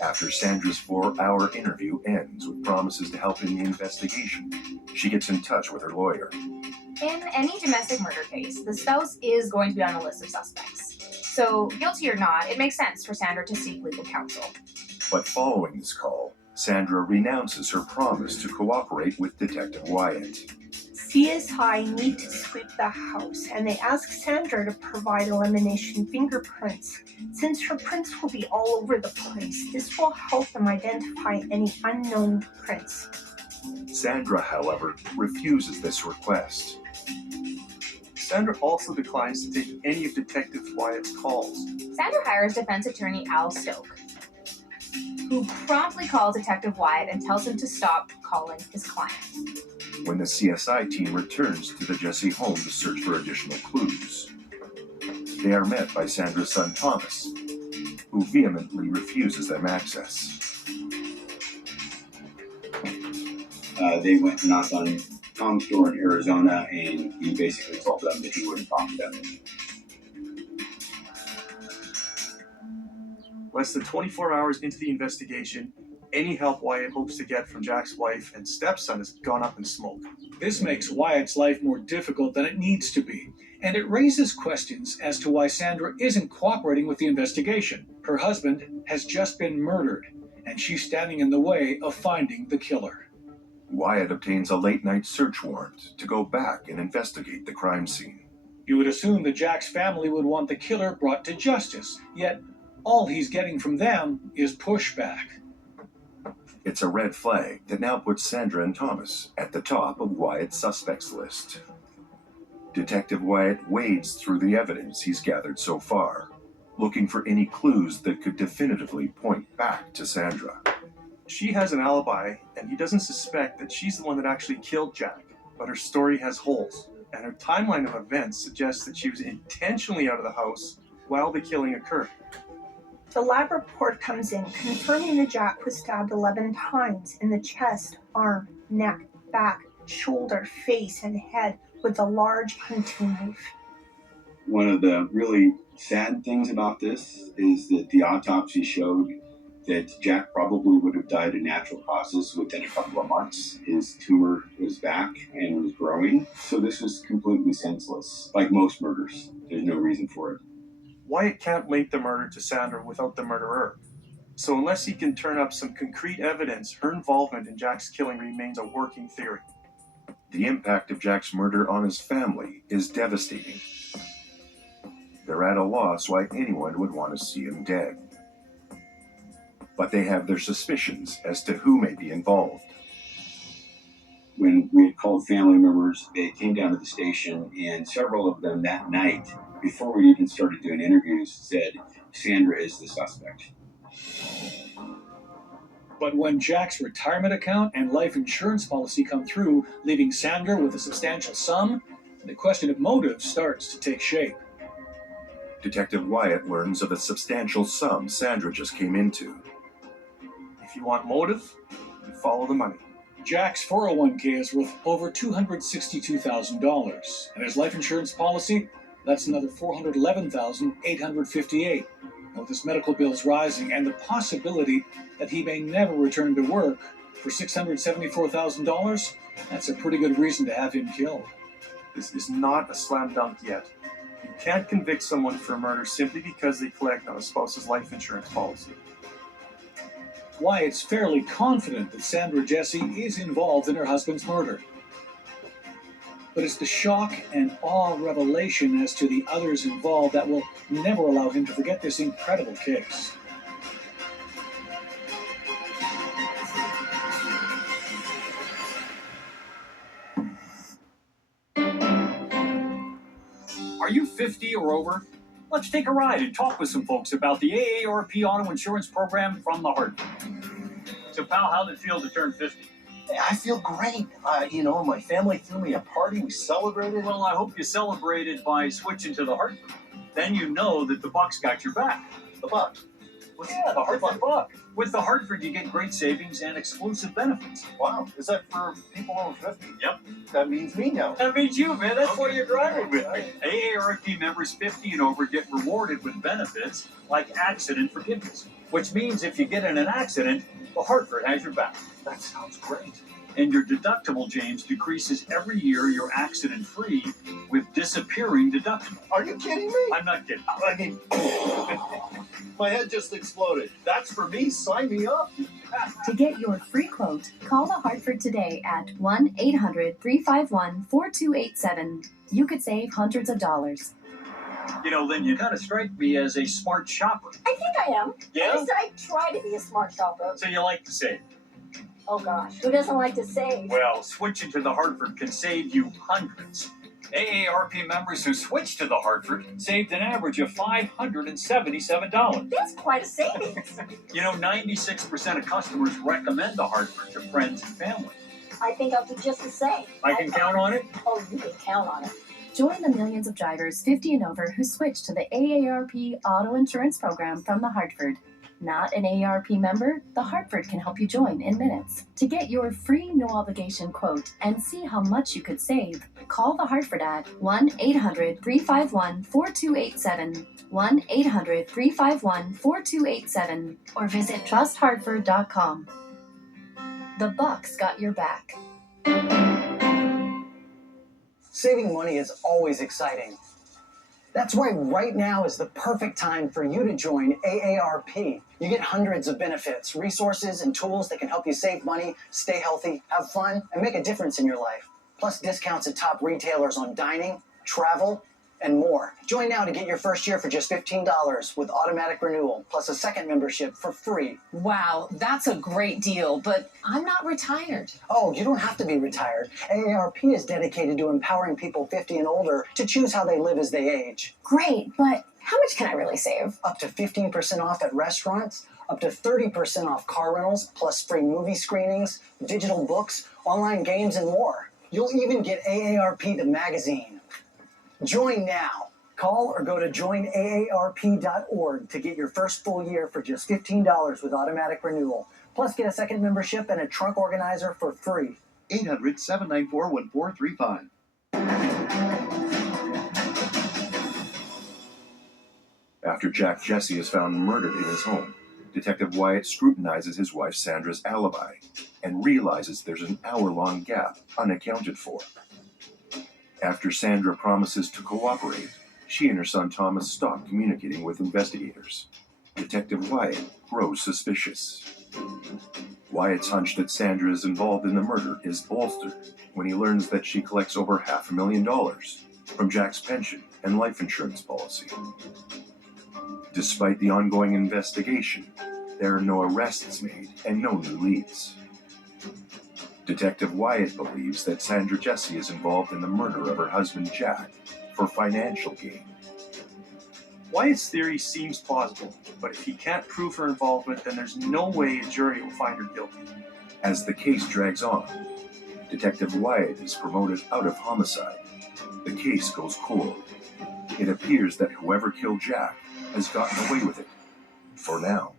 After Sandra's 4-hour interview ends with promises to help in the investigation, she gets in touch with her lawyer. In any domestic murder case, the spouse is going to be on a list of suspects. So, guilty or not, it makes sense for Sandra to seek legal counsel. But following this call, Sandra renounces her promise to cooperate with Detective Wyatt. CSI need to sweep the house, and they ask Sandra to provide elimination fingerprints. Since her prints will be all over the place, this will help them identify any unknown prints. Sandra, however, refuses this request. Sandra also declines to take any of Detective Wyatt's calls. Sandra hires defense attorney Al Stoke, who promptly calls Detective Wyatt and tells him to stop calling his client. When the CSI team returns to the Jesse home to search for additional clues, they are met by Sandra's son Thomas, who vehemently refuses them access. They went and knocked on Tom's store in Arizona, and he basically told them that he wouldn't talk to them. Less than 24 hours into the investigation, any help Wyatt hopes to get from Jack's wife and stepson has gone up in smoke. This makes Wyatt's life more difficult than it needs to be, and it raises questions as to why Sandra isn't cooperating with the investigation. Her husband has just been murdered, and she's standing in the way of finding the killer. Wyatt obtains a late-night search warrant to go back and investigate the crime scene. You would assume that Jack's family would want the killer brought to justice, yet all he's getting from them is pushback. It's a red flag that now puts Sandra and Thomas at the top of Wyatt's suspects list. Detective Wyatt wades through the evidence he's gathered so far, looking for any clues that could definitively point back to Sandra. She has an alibi, and he doesn't suspect that she's the one that actually killed Jack. But her story has holes, and her timeline of events suggests that she was intentionally out of the house while the killing occurred. The lab report comes in confirming that Jack was stabbed 11 times in the chest, arm, neck, back, shoulder, face, and head with a large hunting knife. One of the really sad things about this is that the autopsy showed that Jack probably would have died of natural causes within a couple of months. His tumor was back and was growing, so this was completely senseless. Like most murders, there's no reason for it. Wyatt can't link the murder to Sandra without the murderer. So unless he can turn up some concrete evidence, her involvement in Jack's killing remains a working theory. The impact of Jack's murder on his family is devastating. They're at a loss why anyone would want to see him dead. But they have their suspicions as to who may be involved. When we had called family members, they came down to the station, and several of them that night, before we even started doing interviews, said, Sandra is the suspect. But when Jack's retirement account and life insurance policy come through, leaving Sandra with a substantial sum, the question of motive starts to take shape. Detective Wyatt learns of a substantial sum Sandra just came into. If you want motive, you follow the money. Jack's 401k is worth over $262,000, and his life insurance policy, that's another $411,858. With his medical bills rising and the possibility that he may never return to work for $674,000, that's a pretty good reason to have him killed. This is not a slam dunk yet. You can't convict someone for murder simply because they collect on a spouse's life insurance policy. Wyatt's fairly confident that Sandra Jesse is involved in her husband's murder. But it's the shock and awe revelation as to the others involved that will never allow him to forget this incredible case. Are you 50 or over? Let's take a ride and talk with some folks about the AARP Auto Insurance Program from the Hartford. So, pal, how'd it feel to turn 50? I feel great. My family threw me a party. We celebrated. Well, I hope you celebrated by switching to the Hartford. Then you know that the Buck's got your back. The Buck? Yeah, the Hartford Buck. With the Hartford, you get great savings and exclusive benefits. Wow. Is that for people over 50? Yep. That means me now. That means you, man. That's what you're driving with. AARP members 50 and over get rewarded with benefits like accident forgiveness, which means if you get in an accident, the Hartford has your back. That sounds great. And your deductible, James, decreases every year you're accident-free with disappearing deductible. Are you kidding me? I'm not kidding. I mean, my head just exploded. That's for me. Sign me up. To get your free quote, call the Hartford today at 1-800-351-4287. You could save hundreds of dollars. Lynn, you kind of strike me as a smart shopper. I think I am. Yeah? At least I try to be a smart shopper. So you like to save. Oh gosh, who doesn't like to save? Well, switching to the Hartford can save you hundreds. AARP members who switched to the Hartford saved an average of $577. That's quite a savings. 96% of customers recommend the Hartford to friends and family. I think I'll do just the same. I can count on it? Oh, you can count on it. Join the millions of drivers 50 and over who switched to the AARP Auto Insurance Program from the Hartford. Not an AARP member? The Hartford can help you join in minutes. To get your free no-obligation quote and see how much you could save, call the Hartford at 1-800-351-4287, 1-800-351-4287, or visit trusthartford.com. The Buck's got your back. Saving money is always exciting. That's why right now is the perfect time for you to join AARP. You get hundreds of benefits, resources, and tools that can help you save money, stay healthy, have fun, and make a difference in your life. Plus discounts at top retailers on dining, travel, and more. Join now to get your first year for just $15 with automatic renewal, plus a second membership for free. Wow, that's a great deal, but I'm not retired. Oh, you don't have to be retired. AARP is dedicated to empowering people 50 and older to choose how they live as they age. Great, but How much can I really save? Up to 15% off at restaurants, up to 30% off car rentals, plus free movie screenings, digital books, online games, and more. You'll even get AARP the magazine. Join now. Call or go to joinaarp.org to get your first full year for just $15 with automatic renewal. Plus, get a second membership and a trunk organizer for free. 800-794-1435. After Jack Jesse is found murdered in his home, Detective Wyatt scrutinizes his wife Sandra's alibi and realizes there's an hour-long gap unaccounted for. After Sandra promises to cooperate, she and her son Thomas stop communicating with investigators. Detective Wyatt grows suspicious. Wyatt's hunch that Sandra is involved in the murder is bolstered when he learns that she collects over $500,000 from Jack's pension and life insurance policy. Despite the ongoing investigation, there are no arrests made and no new leads. Detective Wyatt believes that Sandra Jesse is involved in the murder of her husband Jack for financial gain. Wyatt's theory seems plausible, but if he can't prove her involvement, then there's no way a jury will find her guilty. As the case drags on, Detective Wyatt is promoted out of homicide. The case goes cold. It appears that whoever killed Jack has gotten away with it. For now.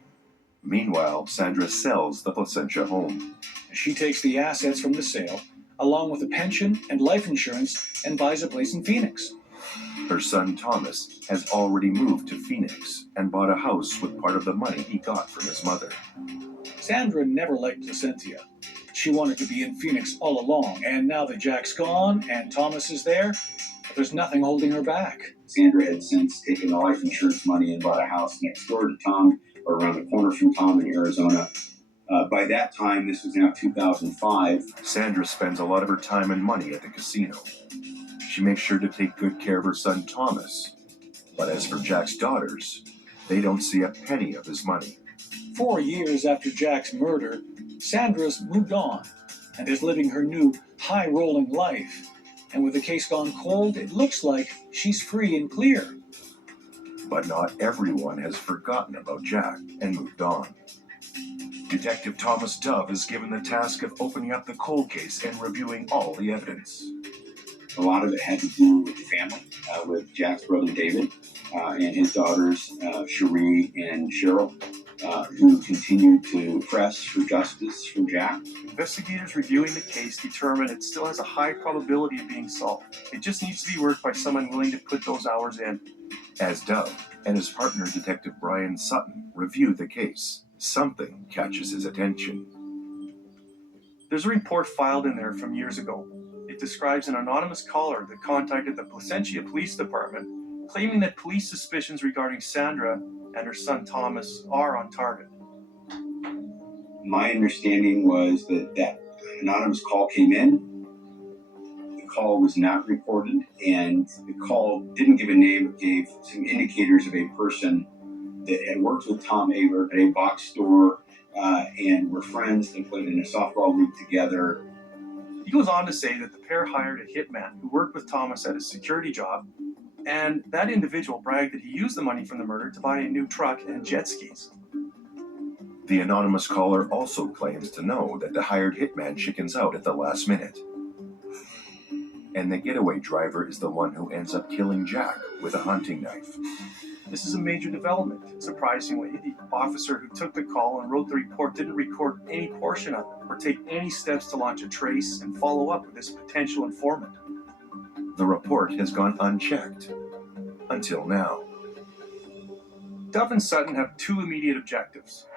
Meanwhile, Sandra sells the Placentia home. She takes the assets from the sale, along with the pension and life insurance, and buys a place in Phoenix. Her son Thomas has already moved to Phoenix and bought a house with part of the money he got from his mother. Sandra never liked Placentia. She wanted to be in Phoenix all along, and now that Jack's gone and Thomas is there, there's nothing holding her back. Sandra had since taken the life insurance money and bought a house next door to Tom, or around the corner from Tom in Arizona. By that time, this was now 2005. Sandra spends a lot of her time and money at the casino. She makes sure to take good care of her son Thomas. But as for Jack's daughters, they don't see a penny of his money. 4 years after Jack's murder, Sandra's moved on and is living her new high-rolling life. And with the case gone cold, it looks like she's free and clear. But not everyone has forgotten about Jack and moved on. Detective Thomas Dove is given the task of opening up the cold case and reviewing all the evidence. A lot of it had to do with the family, with Jack's brother David and his daughters Cherie and Cheryl, who continued to press for justice for Jack. Investigators reviewing the case determined it still has a high probability of being solved. It just needs to be worked by someone willing to put those hours in. As Dove and his partner Detective Brian Sutton review the case, something catches his attention. There's a report filed in there from years ago. It describes an anonymous caller that contacted the Placentia Police Department, claiming that police suspicions regarding Sandra and her son Thomas are on target. My understanding was that that anonymous call came in. The call was not reported, and the call didn't give a name. It gave some indicators of a person that had worked with Tom Averitt at a box store and were friends. They played in a softball league together. He goes on to say that the pair hired a hitman who worked with Thomas at his security job, and that individual bragged that he used the money from the murder to buy a new truck and jet skis. The anonymous caller also claims to know that the hired hitman chickens out at the last minute. And the getaway driver is the one who ends up killing Jack with a hunting knife. This is a major development. Surprisingly, the officer who took the call and wrote the report didn't record any portion of it or take any steps to launch a trace and follow up with this potential informant. The report has gone unchecked. Until now. Dove and Sutton have two immediate objectives.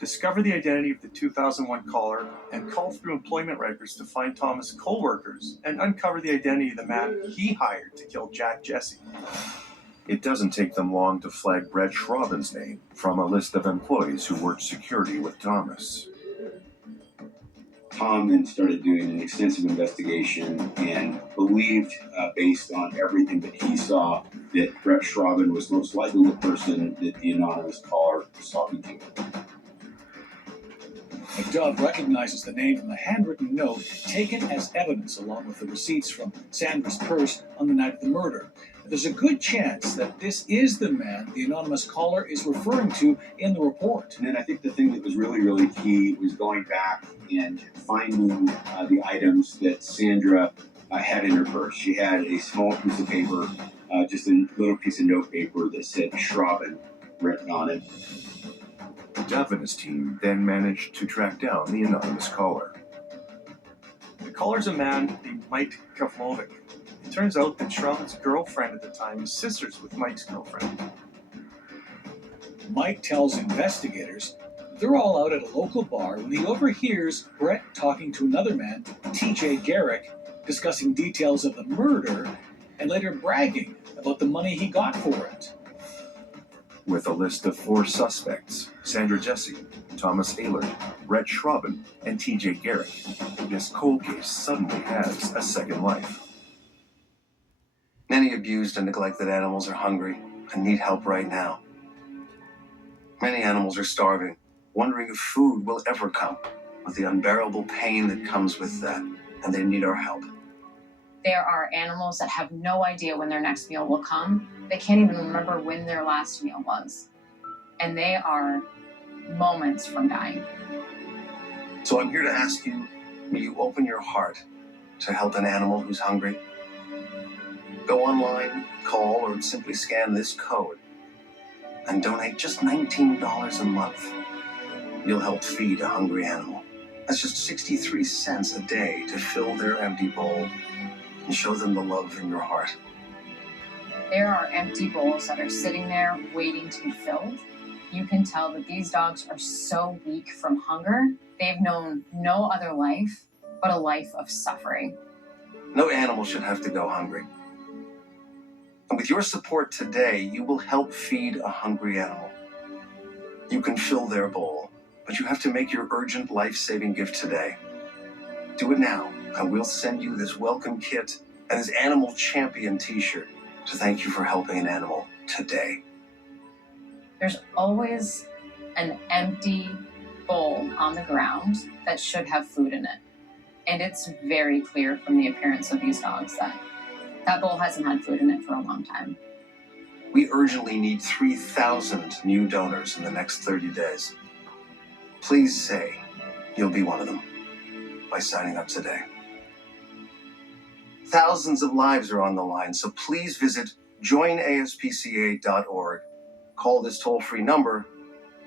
Discover the identity of the 2001 caller and call through employment records to find Thomas' co-workers and uncover the identity of the man he hired to kill Jack Jesse. It doesn't take them long to flag Brett Schraben's name from a list of employees who worked security with Thomas. Tom then started doing an extensive investigation and believed, based on everything that he saw, that Brett Schraben was most likely the person that the anonymous caller was talking to. McDove recognizes the name from a handwritten note taken as evidence along with the receipts from Sandra's purse on the night of the murder. There's a good chance that this is the man the anonymous caller is referring to in the report. And then I think the thing that was really, really key was going back and finding the items that Sandra had in her purse. She had a small piece of paper, just a little piece of note paper that said Schrauben written on it. Dove and his team then managed to track down the anonymous caller. The caller's a man named Mike Kavlovic. It turns out that Schrauben's girlfriend at the time is sisters with Mike's girlfriend. Mike tells investigators they're all out at a local bar when he overhears Brett talking to another man, TJ Garrick, discussing details of the murder and later bragging about the money he got for it. With a list of 4 suspects, Sandra Jesse, Thomas Ehlert, Brett Schrauben, and TJ Garrick, this cold case suddenly has a second life. Many abused and neglected animals are hungry and need help right now. Many animals are starving, wondering if food will ever come, with the unbearable pain that comes with that, and they need our help. There are animals that have no idea when their next meal will come. They can't even remember when their last meal was. And they are moments from dying. So I'm here to ask you, will you open your heart to help an animal who's hungry? Go online, call, or simply scan this code and donate just $19 a month. You'll help feed a hungry animal. That's just 63 cents a day to fill their empty bowl and show them the love in your heart. There are empty bowls that are sitting there waiting to be filled. You can tell that these dogs are so weak from hunger. They've known no other life but a life of suffering. No animal should have to go hungry. And with your support today, you will help feed a hungry animal. You can fill their bowl, but you have to make your urgent life-saving gift today. Do it now, and we'll send you this welcome kit and this Animal Champion t-shirt to thank you for helping an animal today. There's always an empty bowl on the ground that should have food in it. And it's very clear from the appearance of these dogs that that bowl hasn't had food in it for a long time. We urgently need 3,000 new donors in the next 30 days. Please say you'll be one of them by signing up today. Thousands of lives are on the line, so please visit joinaspca.org, call this toll-free number,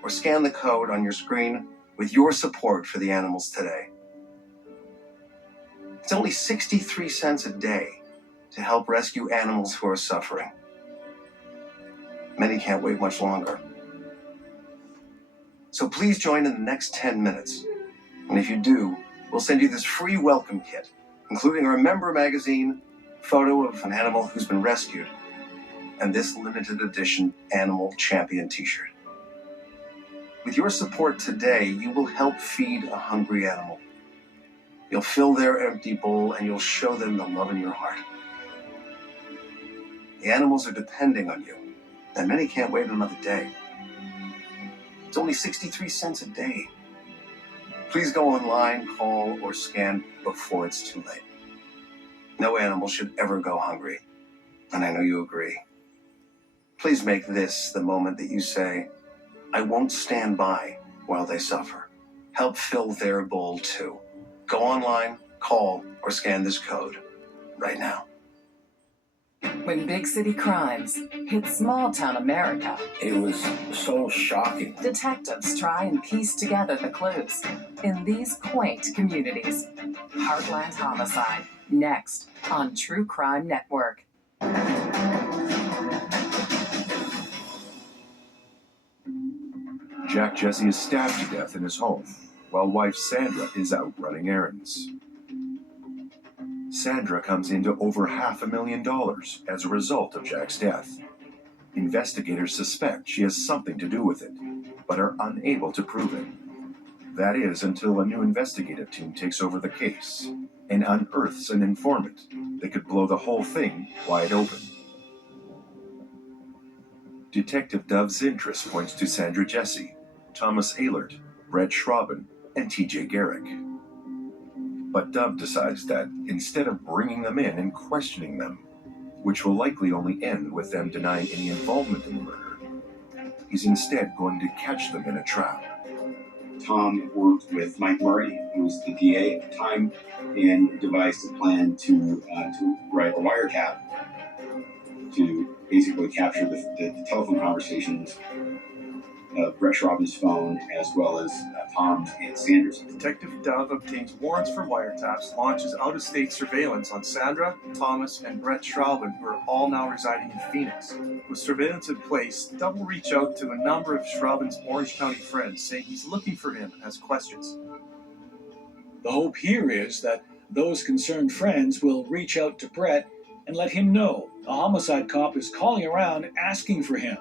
or scan the code on your screen with your support for the animals today. It's only 63 cents a day to help rescue animals who are suffering. Many can't wait much longer. So please join in the next 10 minutes. And if you do, we'll send you this free welcome kit, including our member magazine, photo of an animal who's been rescued, and this limited edition Animal Champion t-shirt. With your support today, you will help feed a hungry animal. You'll fill their empty bowl and you'll show them the love in your heart. The animals are depending on you, and many can't wait another day. It's only 63 cents a day. Please go online, call, or scan before it's too late. No animal should ever go hungry, and I know you agree. Please make this the moment that you say, I won't stand by while they suffer. Help fill their bowl too. Go online, call, or scan this code right now. When big city crimes hit small town America, it was so shocking. Detectives try and piece together the clues in these quaint communities. Heartland Homicide, next on True Crime Network. Jack Jesse is stabbed to death in his home, while wife Sandra is out running errands. Sandra comes into over $500,000 as a result of Jack's death. Investigators suspect she has something to do with it, but are unable to prove it. That is until a new investigative team takes over the case and unearths an informant that could blow the whole thing wide open. Detective Dove's interest points to Sandra Jesse, Thomas Ehlert, Brett Schrauben, and TJ Garrick. But Dove decides that instead of bringing them in and questioning them, which will likely only end with them denying any involvement in the murder. He's instead going to catch them in a trap. Tom worked with Mike Murray, who was the DA at the time, and devised a plan to write a wiretap to basically capture the telephone conversations of Brett Schraben's phone, as well as Tom's and Sandra's. Detective Dove obtains warrants for wiretaps, launches out-of-state surveillance on Sandra, Thomas, and Brett Schraben, who are all now residing in Phoenix. With surveillance in place, Dove will reach out to a number of Schraben's Orange County friends, saying he's looking for him and has questions. The hope here is that those concerned friends will reach out to Brett and let him know a homicide cop is calling around asking for him.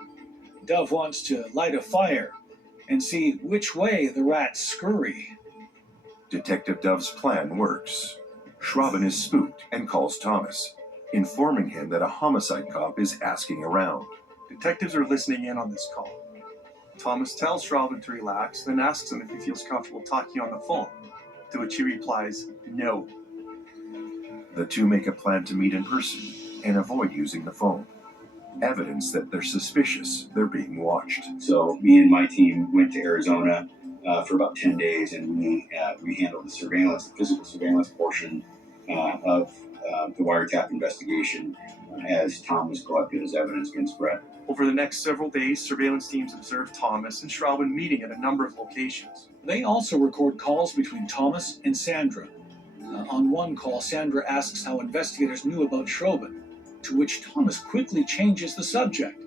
Dove wants to light a fire and see which way the rats scurry. Detective Dove's plan works. Schraben is spooked and calls Thomas, informing him that a homicide cop is asking around. Detectives are listening in on this call. Thomas tells Schraben to relax, then asks him if he feels comfortable talking on the phone, to which he replies, no. The two make a plan to meet in person and avoid using the phone. Evidence that they're suspicious they're being watched. So me and my team went to Arizona for about 10 days, and we handled the surveillance, the physical surveillance portion of the wiretap investigation as Tom was collected as evidence against Brett. Over the next several days, surveillance teams observed Thomas and Schraben meeting at a number of locations. They also record calls between Thomas and Sandra. On one call, Sandra asks how investigators knew about Schraben, to which Thomas quickly changes the subject.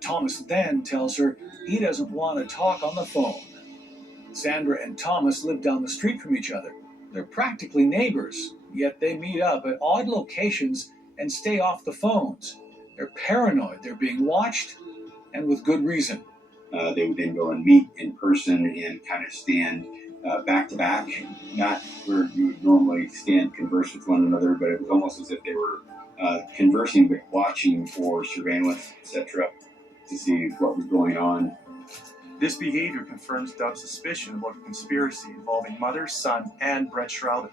Thomas then tells her he doesn't want to talk on the phone. Sandra and Thomas live down the street from each other. They're practically neighbors, yet they meet up at odd locations and stay off the phones. They're paranoid they're being watched, and with good reason. They would then go and meet in person and kind of stand back to back, not where you would normally stand, converse with one another, but it was almost as if they were conversing but watching for surveillance, etc., to see what was going on. This behavior confirms Dove's suspicion about a conspiracy involving mother, son, and Brett Schraben.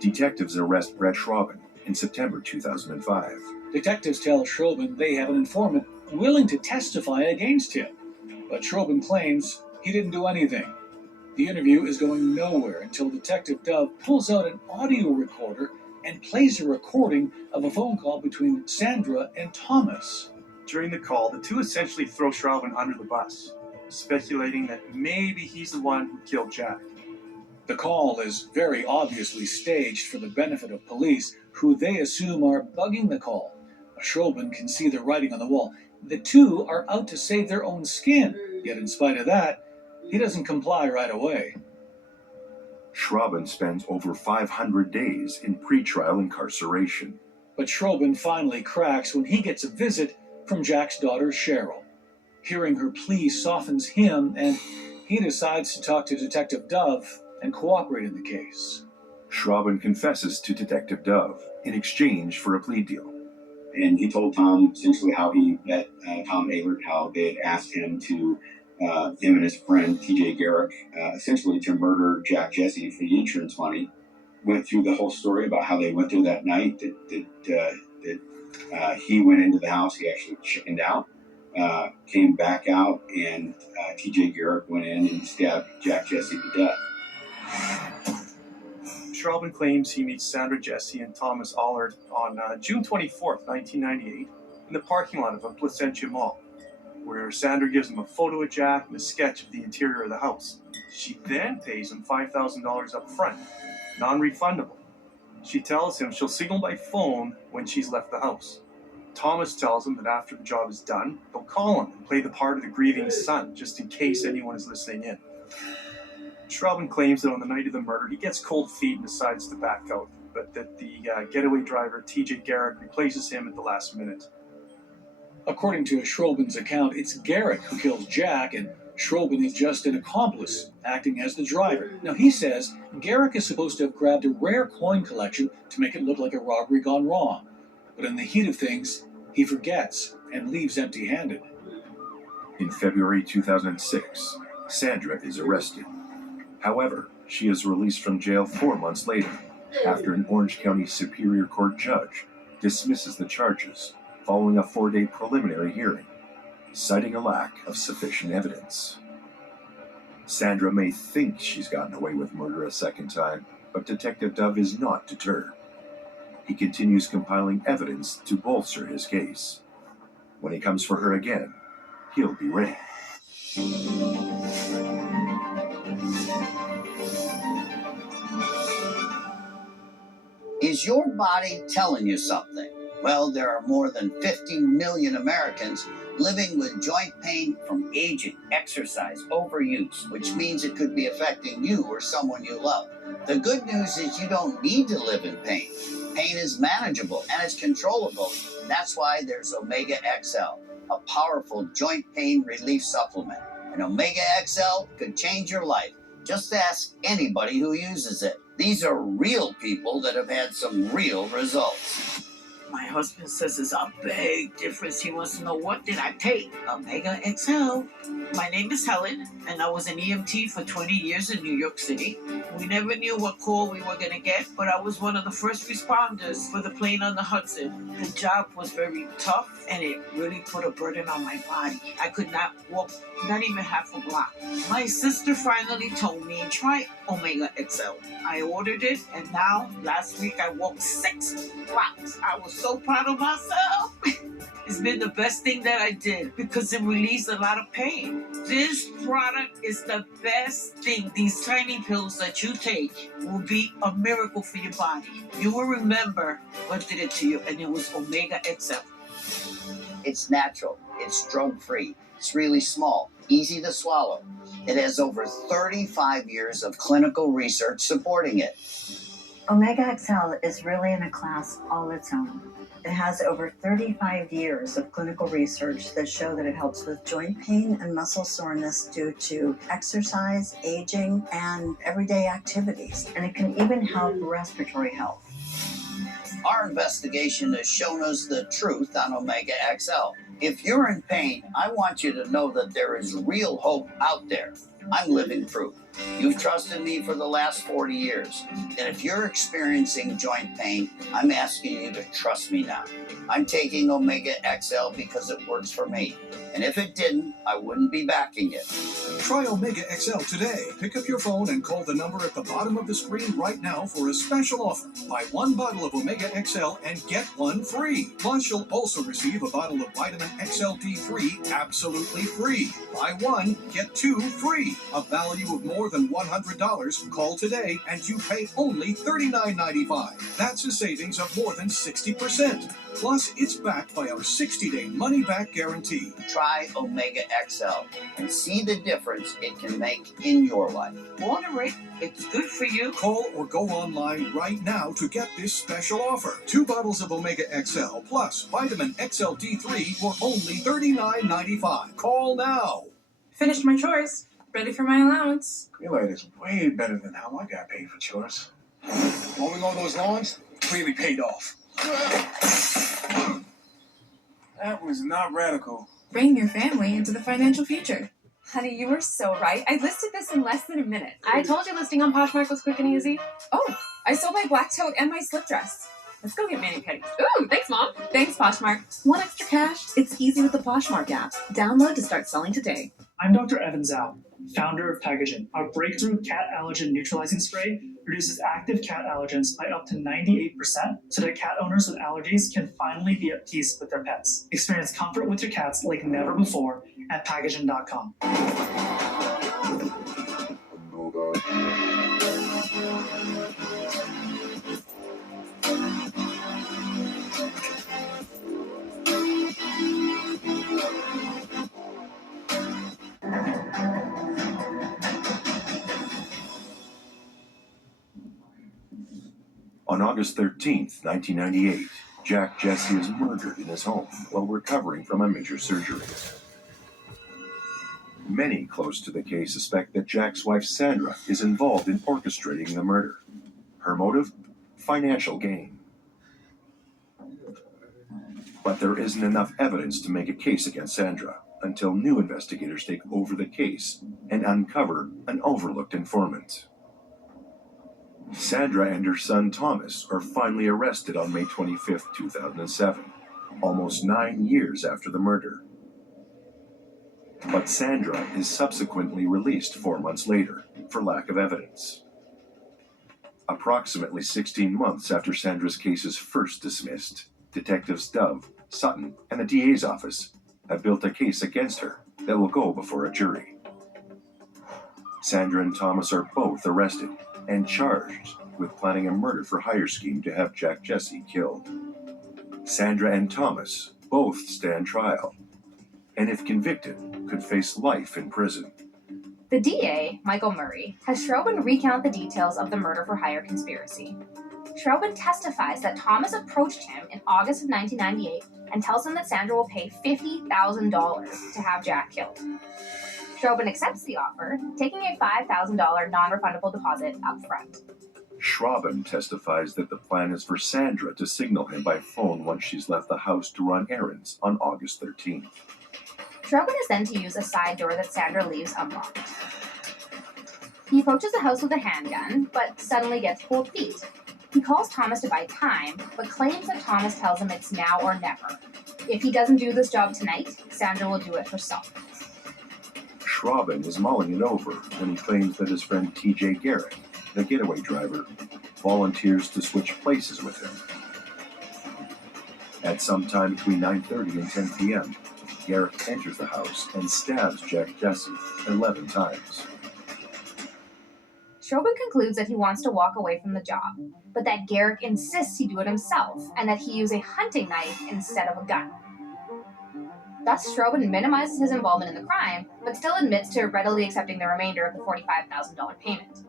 Detectives arrest Brett Schraben in September 2005. Detectives tell Schraben they have an informant willing to testify against him, but Schraben claims he didn't do anything. The interview is going nowhere until Detective Dove pulls out an audio recorder and plays a recording of a phone call between Sandra and Thomas. During the call, the two essentially throw Schraben under the bus, speculating that maybe he's the one who killed Jack. The call is very obviously staged for the benefit of police, who they assume are bugging the call. Schraben can see the writing on the wall. The two are out to save their own skin, yet in spite of that, he doesn't comply right away. Schraben spends over 500 days in pretrial incarceration. But Schraben finally cracks when he gets a visit from Jack's daughter, Cheryl. Hearing her plea softens him, and he decides to talk to Detective Dove and cooperate in the case. Schraben confesses to Detective Dove in exchange for a plea deal. And he told Tom essentially how he met Tom Ehlert, how they had asked him to, him and his friend T.J. Garrick, essentially to murder Jack Jesse for the insurance money. Went through the whole story about how they went there that night, that he went into the house, he actually chickened out, came back out, and T.J. Garrick went in and stabbed Jack Jesse to death. Schraben claims he meets Sandra Jesse and Thomas Allard on June 24th, 1998, in the parking lot of a Placentia Mall, where Sandra gives him a photo of Jack and a sketch of the interior of the house. She then pays him $5,000 up front, non-refundable. She tells him she'll signal by phone when she's left the house. Thomas tells him that after the job is done, they'll call him and play the part of the grieving son, just in case anyone is listening in. Schraben claims that on the night of the murder, he gets cold feet and decides to back out, but that the getaway driver, T.J. Garrick, replaces him at the last minute. According to Schraben's account, it's Garrick who kills Jack, and Schraben is just an accomplice, acting as the driver. Now, he says Garrick is supposed to have grabbed a rare coin collection to make it look like a robbery gone wrong, but in the heat of things, he forgets and leaves empty-handed. In February 2006, Sandra is arrested. However, she is released from jail 4 months later, after an Orange County Superior Court judge dismisses the charges following a 4-day preliminary hearing, citing a lack of sufficient evidence. Sandra may think she's gotten away with murder a second time, but Detective Dove is not deterred. He continues compiling evidence to bolster his case. When he comes for her again, he'll be ready. Is your body telling you something? Well, there are more than 50 million Americans living with joint pain from aging, exercise, overuse, which means it could be affecting you or someone you love. The good news is you don't need to live in pain. Pain is manageable and it's controllable. That's why there's Omega XL, a powerful joint pain relief supplement. And Omega XL could change your life. Just ask anybody who uses it. These are real people that have had some real results. My husband says it's a big difference. He wants to know, what did I take? Omega XL. My name is Helen, and I was an EMT for 20 years in New York City. We never knew what call we were going to get, but I was one of the first responders for the plane on the Hudson. The job was very tough, and it really put a burden on my body. I could not walk, not even half a block. My sister finally told me, try Omega XL. I ordered it, and now, last week, I walked 6 blocks. I was so proud of myself. It's been the best thing that I did because it relieves a lot of pain. This product is the best thing. These tiny pills that you take will be a miracle for your body. You will remember what did it to you, and it was Omega XL. It's natural. It's drug-free. It's really small, easy to swallow. It has over 35 years of clinical research supporting it. Omega XL is really in a class all its own. It has over 35 years of clinical research that show that it helps with joint pain and muscle soreness due to exercise, aging, and everyday activities. And it can even help respiratory health. Our investigation has shown us the truth on Omega XL. If you're in pain, I want you to know that there is real hope out there. I'm living proof. You've trusted me for the last 40 years. And if you're experiencing joint pain, I'm asking you to trust me now. I'm taking Omega XL because it works for me. And if it didn't, I wouldn't be backing it. Try Omega XL today. Pick up your phone and call the number at the bottom of the screen right now for a special offer. Buy 1 bottle of Omega XL and get 1 free. Plus, you'll also receive a bottle of Vitamin XL D3 absolutely free. Buy 1, get 2 free. A value of more than $100. Call today and you pay only $39.95. That's a savings of more than 60%. Plus, it's backed by our 60-day money-back guarantee. Try Omega XL and see the difference it can make in your life. Order it. It's good for you. Call or go online right now to get this special offer. 2 bottles of Omega XL plus Vitamin XL D3 for only $39.95. Call now. Finished my chores. Ready for my allowance. Greenlight is way better than how I got paid for chores. Mowing all those lawns clearly paid off. That was not radical. Bring your family into the financial future. Honey, you were so right. I listed this in less than a minute. I told you listing on Poshmark was quick and easy. Oh, I sold my black tote and my slip dress. Let's go get mani-pedis. Ooh, thanks, Mom. Thanks, Poshmark. Want extra cash? It's easy with the Poshmark app. Download to start selling today. I'm Dr. Evan Zhao, founder of Pagagen. Our breakthrough cat allergen neutralizing spray reduces active cat allergens by up to 98% so that cat owners with allergies can finally be at peace with their pets. Experience comfort with your cats like never before at Pagagen.com. On August 13th, 1998, Jack Jesse is murdered in his home while recovering from a major surgery. Many close to the case suspect that Jack's wife Sandra is involved in orchestrating the murder. Her motive? Financial gain. But there isn't enough evidence to make a case against Sandra until new investigators take over the case and uncover an overlooked informant. Sandra and her son Thomas are finally arrested on May 25, 2007, almost 9 years after the murder. But Sandra is subsequently released 4 months later for lack of evidence. Approximately 16 months after Sandra's case is first dismissed, Detectives Dove, Sutton, and the DA's office have built a case against her that will go before a jury. Sandra and Thomas are both arrested and charged with planning a murder-for-hire scheme to have Jack Jesse killed. Sandra and Thomas both stand trial, and if convicted, could face life in prison. The DA, Michael Murray, has Schroben recount the details of the murder-for-hire conspiracy. Schroben testifies that Thomas approached him in August of 1998 and tells him that Sandra will pay $50,000 to have Jack killed. Schroben accepts the offer, taking a $5,000 non-refundable deposit up front. Schroben testifies that the plan is for Sandra to signal him by phone once she's left the house to run errands on August 13th. Schroben is then to use a side door that Sandra leaves unlocked. He approaches the house with a handgun, but suddenly gets cold feet. He calls Thomas to buy time, but claims that Thomas tells him it's now or never. If he doesn't do this job tonight, Sandra will do it herself. Schroben is mulling it over when he claims that his friend T.J. Garrett, the getaway driver, volunteers to switch places with him. At some time between 9:30 and 10 p.m., Garrett enters the house and stabs Jack Jesse 11 times. Schroben concludes that he wants to walk away from the job, but that Garrett insists he do it himself and that he use a hunting knife instead of a gun. Thus, Schroben minimizes his involvement in the crime, but still admits to readily accepting the remainder of the $45,000 payment.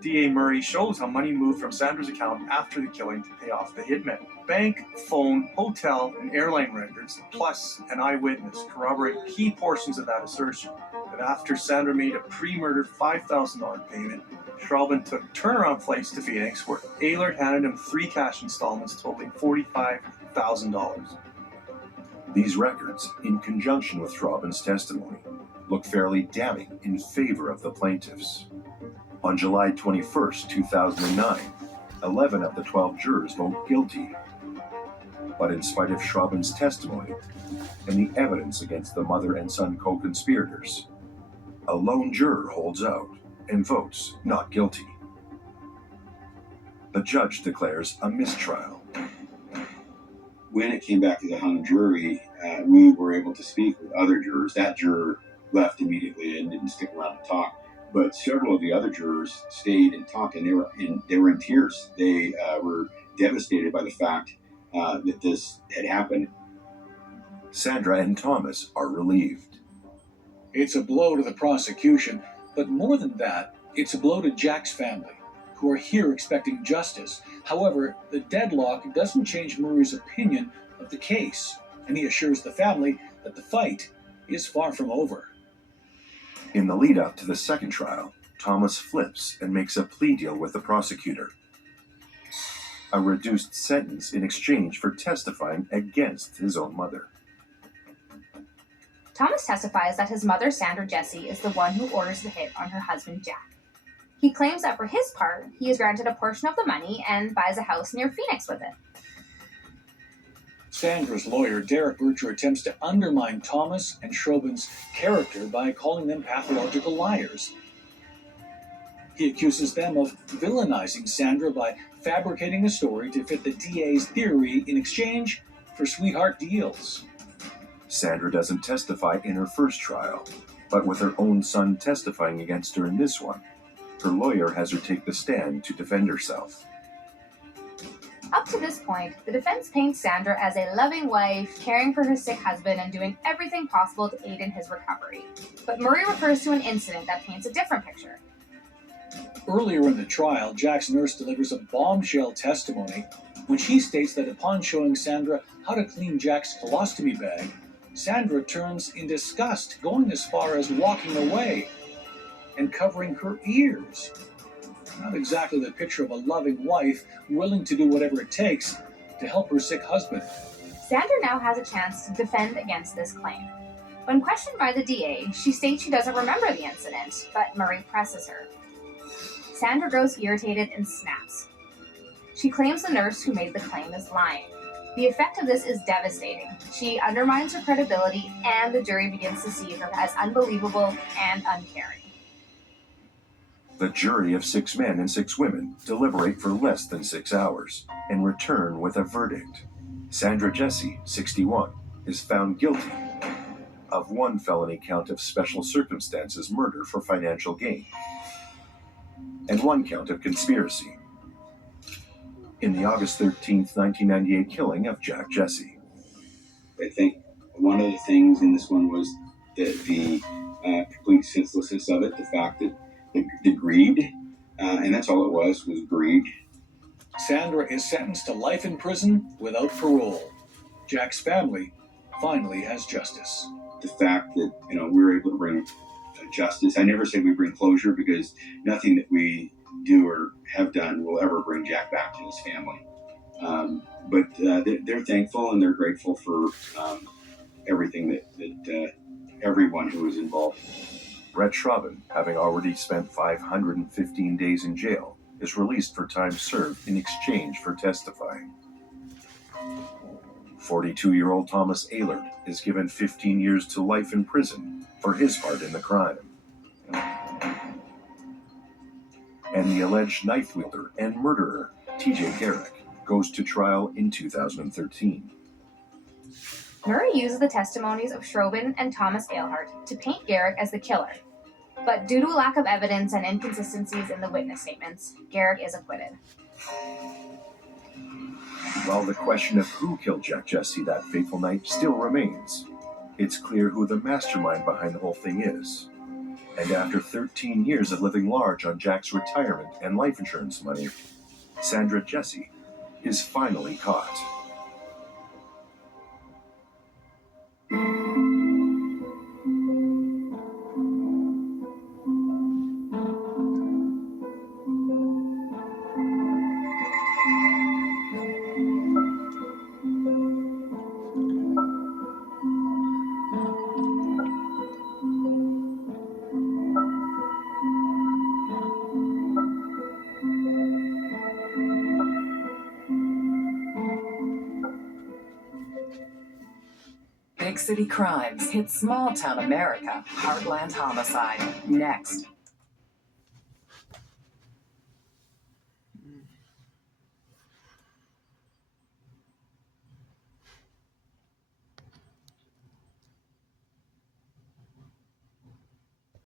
DA Murray shows how money moved from Sandra's account after the killing to pay off the hitmen. Bank, phone, hotel, and airline records, plus an eyewitness, corroborate key portions of that assertion. That after Sandra made a pre-murder $5,000 payment, Schroben took turnaround flights to Phoenix, where Ehlert handed him 3 cash installments totaling $45,000. These records, in conjunction with Schroben's testimony, look fairly damning in favor of the plaintiffs. On July 21, 2009, 11 of the 12 jurors vote guilty. But in spite of Schroben's testimony and the evidence against the mother and son co-conspirators, a lone juror holds out and votes not guilty. The judge declares a mistrial. When it came back to the hung jury, we were able to speak with other jurors. That juror left immediately and didn't stick around to talk. But several of the other jurors stayed and talked, and they were in tears. They were devastated by the fact that this had happened. Sandra and Thomas are relieved. It's a blow to the prosecution, but more than that, it's a blow to Jack's family, who are here expecting justice. However, the deadlock doesn't change Murray's opinion of the case, and he assures the family that the fight is far from over. In the lead-up to the second trial, Thomas flips and makes a plea deal with the prosecutor. A reduced sentence in exchange for testifying against his own mother. Thomas testifies that his mother, Sandra Jesse, is the one who orders the hit on her husband, Jack. He claims that for his part, he is granted a portion of the money and buys a house near Phoenix with it. Sandra's lawyer, Derek Bircher, attempts to undermine Thomas and Schroben's character by calling them pathological liars. He accuses them of villainizing Sandra by fabricating a story to fit the DA's theory in exchange for sweetheart deals. Sandra doesn't testify in her first trial, but with her own son testifying against her in this one, her lawyer has her take the stand to defend herself. Up to this point, the defense paints Sandra as a loving wife, caring for her sick husband and doing everything possible to aid in his recovery. But Murray refers to an incident that paints a different picture. Earlier in the trial, Jack's nurse delivers a bombshell testimony when she states that upon showing Sandra how to clean Jack's colostomy bag, Sandra turns in disgust, going as far as walking away and covering her ears. Not exactly the picture of a loving wife willing to do whatever it takes to help her sick husband. Sandra now has a chance to defend against this claim. When questioned by the DA, she states she doesn't remember the incident, but Murray presses her. Sandra grows irritated and snaps. She claims the nurse who made the claim is lying. The effect of this is devastating. She undermines her credibility, and the jury begins to see her as unbelievable and uncaring. The jury of 6 men and 6 women deliberate for less than 6 hours and return with a verdict. Sandra Jesse, 61, is found guilty of 1 felony count of special circumstances murder for financial gain and 1 count of conspiracy in the August 13th, 1998 killing of Jack Jesse. I think one of the things in this one was the complete senselessness of it, the fact that the greed, and that's all it was greed. Sandra is sentenced to life in prison without parole. Jack's family finally has justice. The fact that, we were able to bring justice. I never say we bring closure, because nothing that we do or have done will ever bring Jack back to his family. But they're thankful and they're grateful for everything that everyone who was involved. Brett Schraven, having already spent 515 days in jail, is released for time served in exchange for testifying. 42-year-old Thomas Ehlert is given 15 years to life in prison for his part in the crime. And the alleged knife wielder and murderer, TJ Garrick, goes to trial in 2013. Murray uses the testimonies of Schroben and Thomas Ehlert to paint Garrick as the killer. But due to a lack of evidence and inconsistencies in the witness statements, Garrick is acquitted. While the question of who killed Jack Jesse that fateful night still remains, it's clear who the mastermind behind the whole thing is. And after 13 years of living large on Jack's retirement and life insurance money, Sandra Jesse is finally caught. Big city crimes hit small town America. Heartland homicide. Next.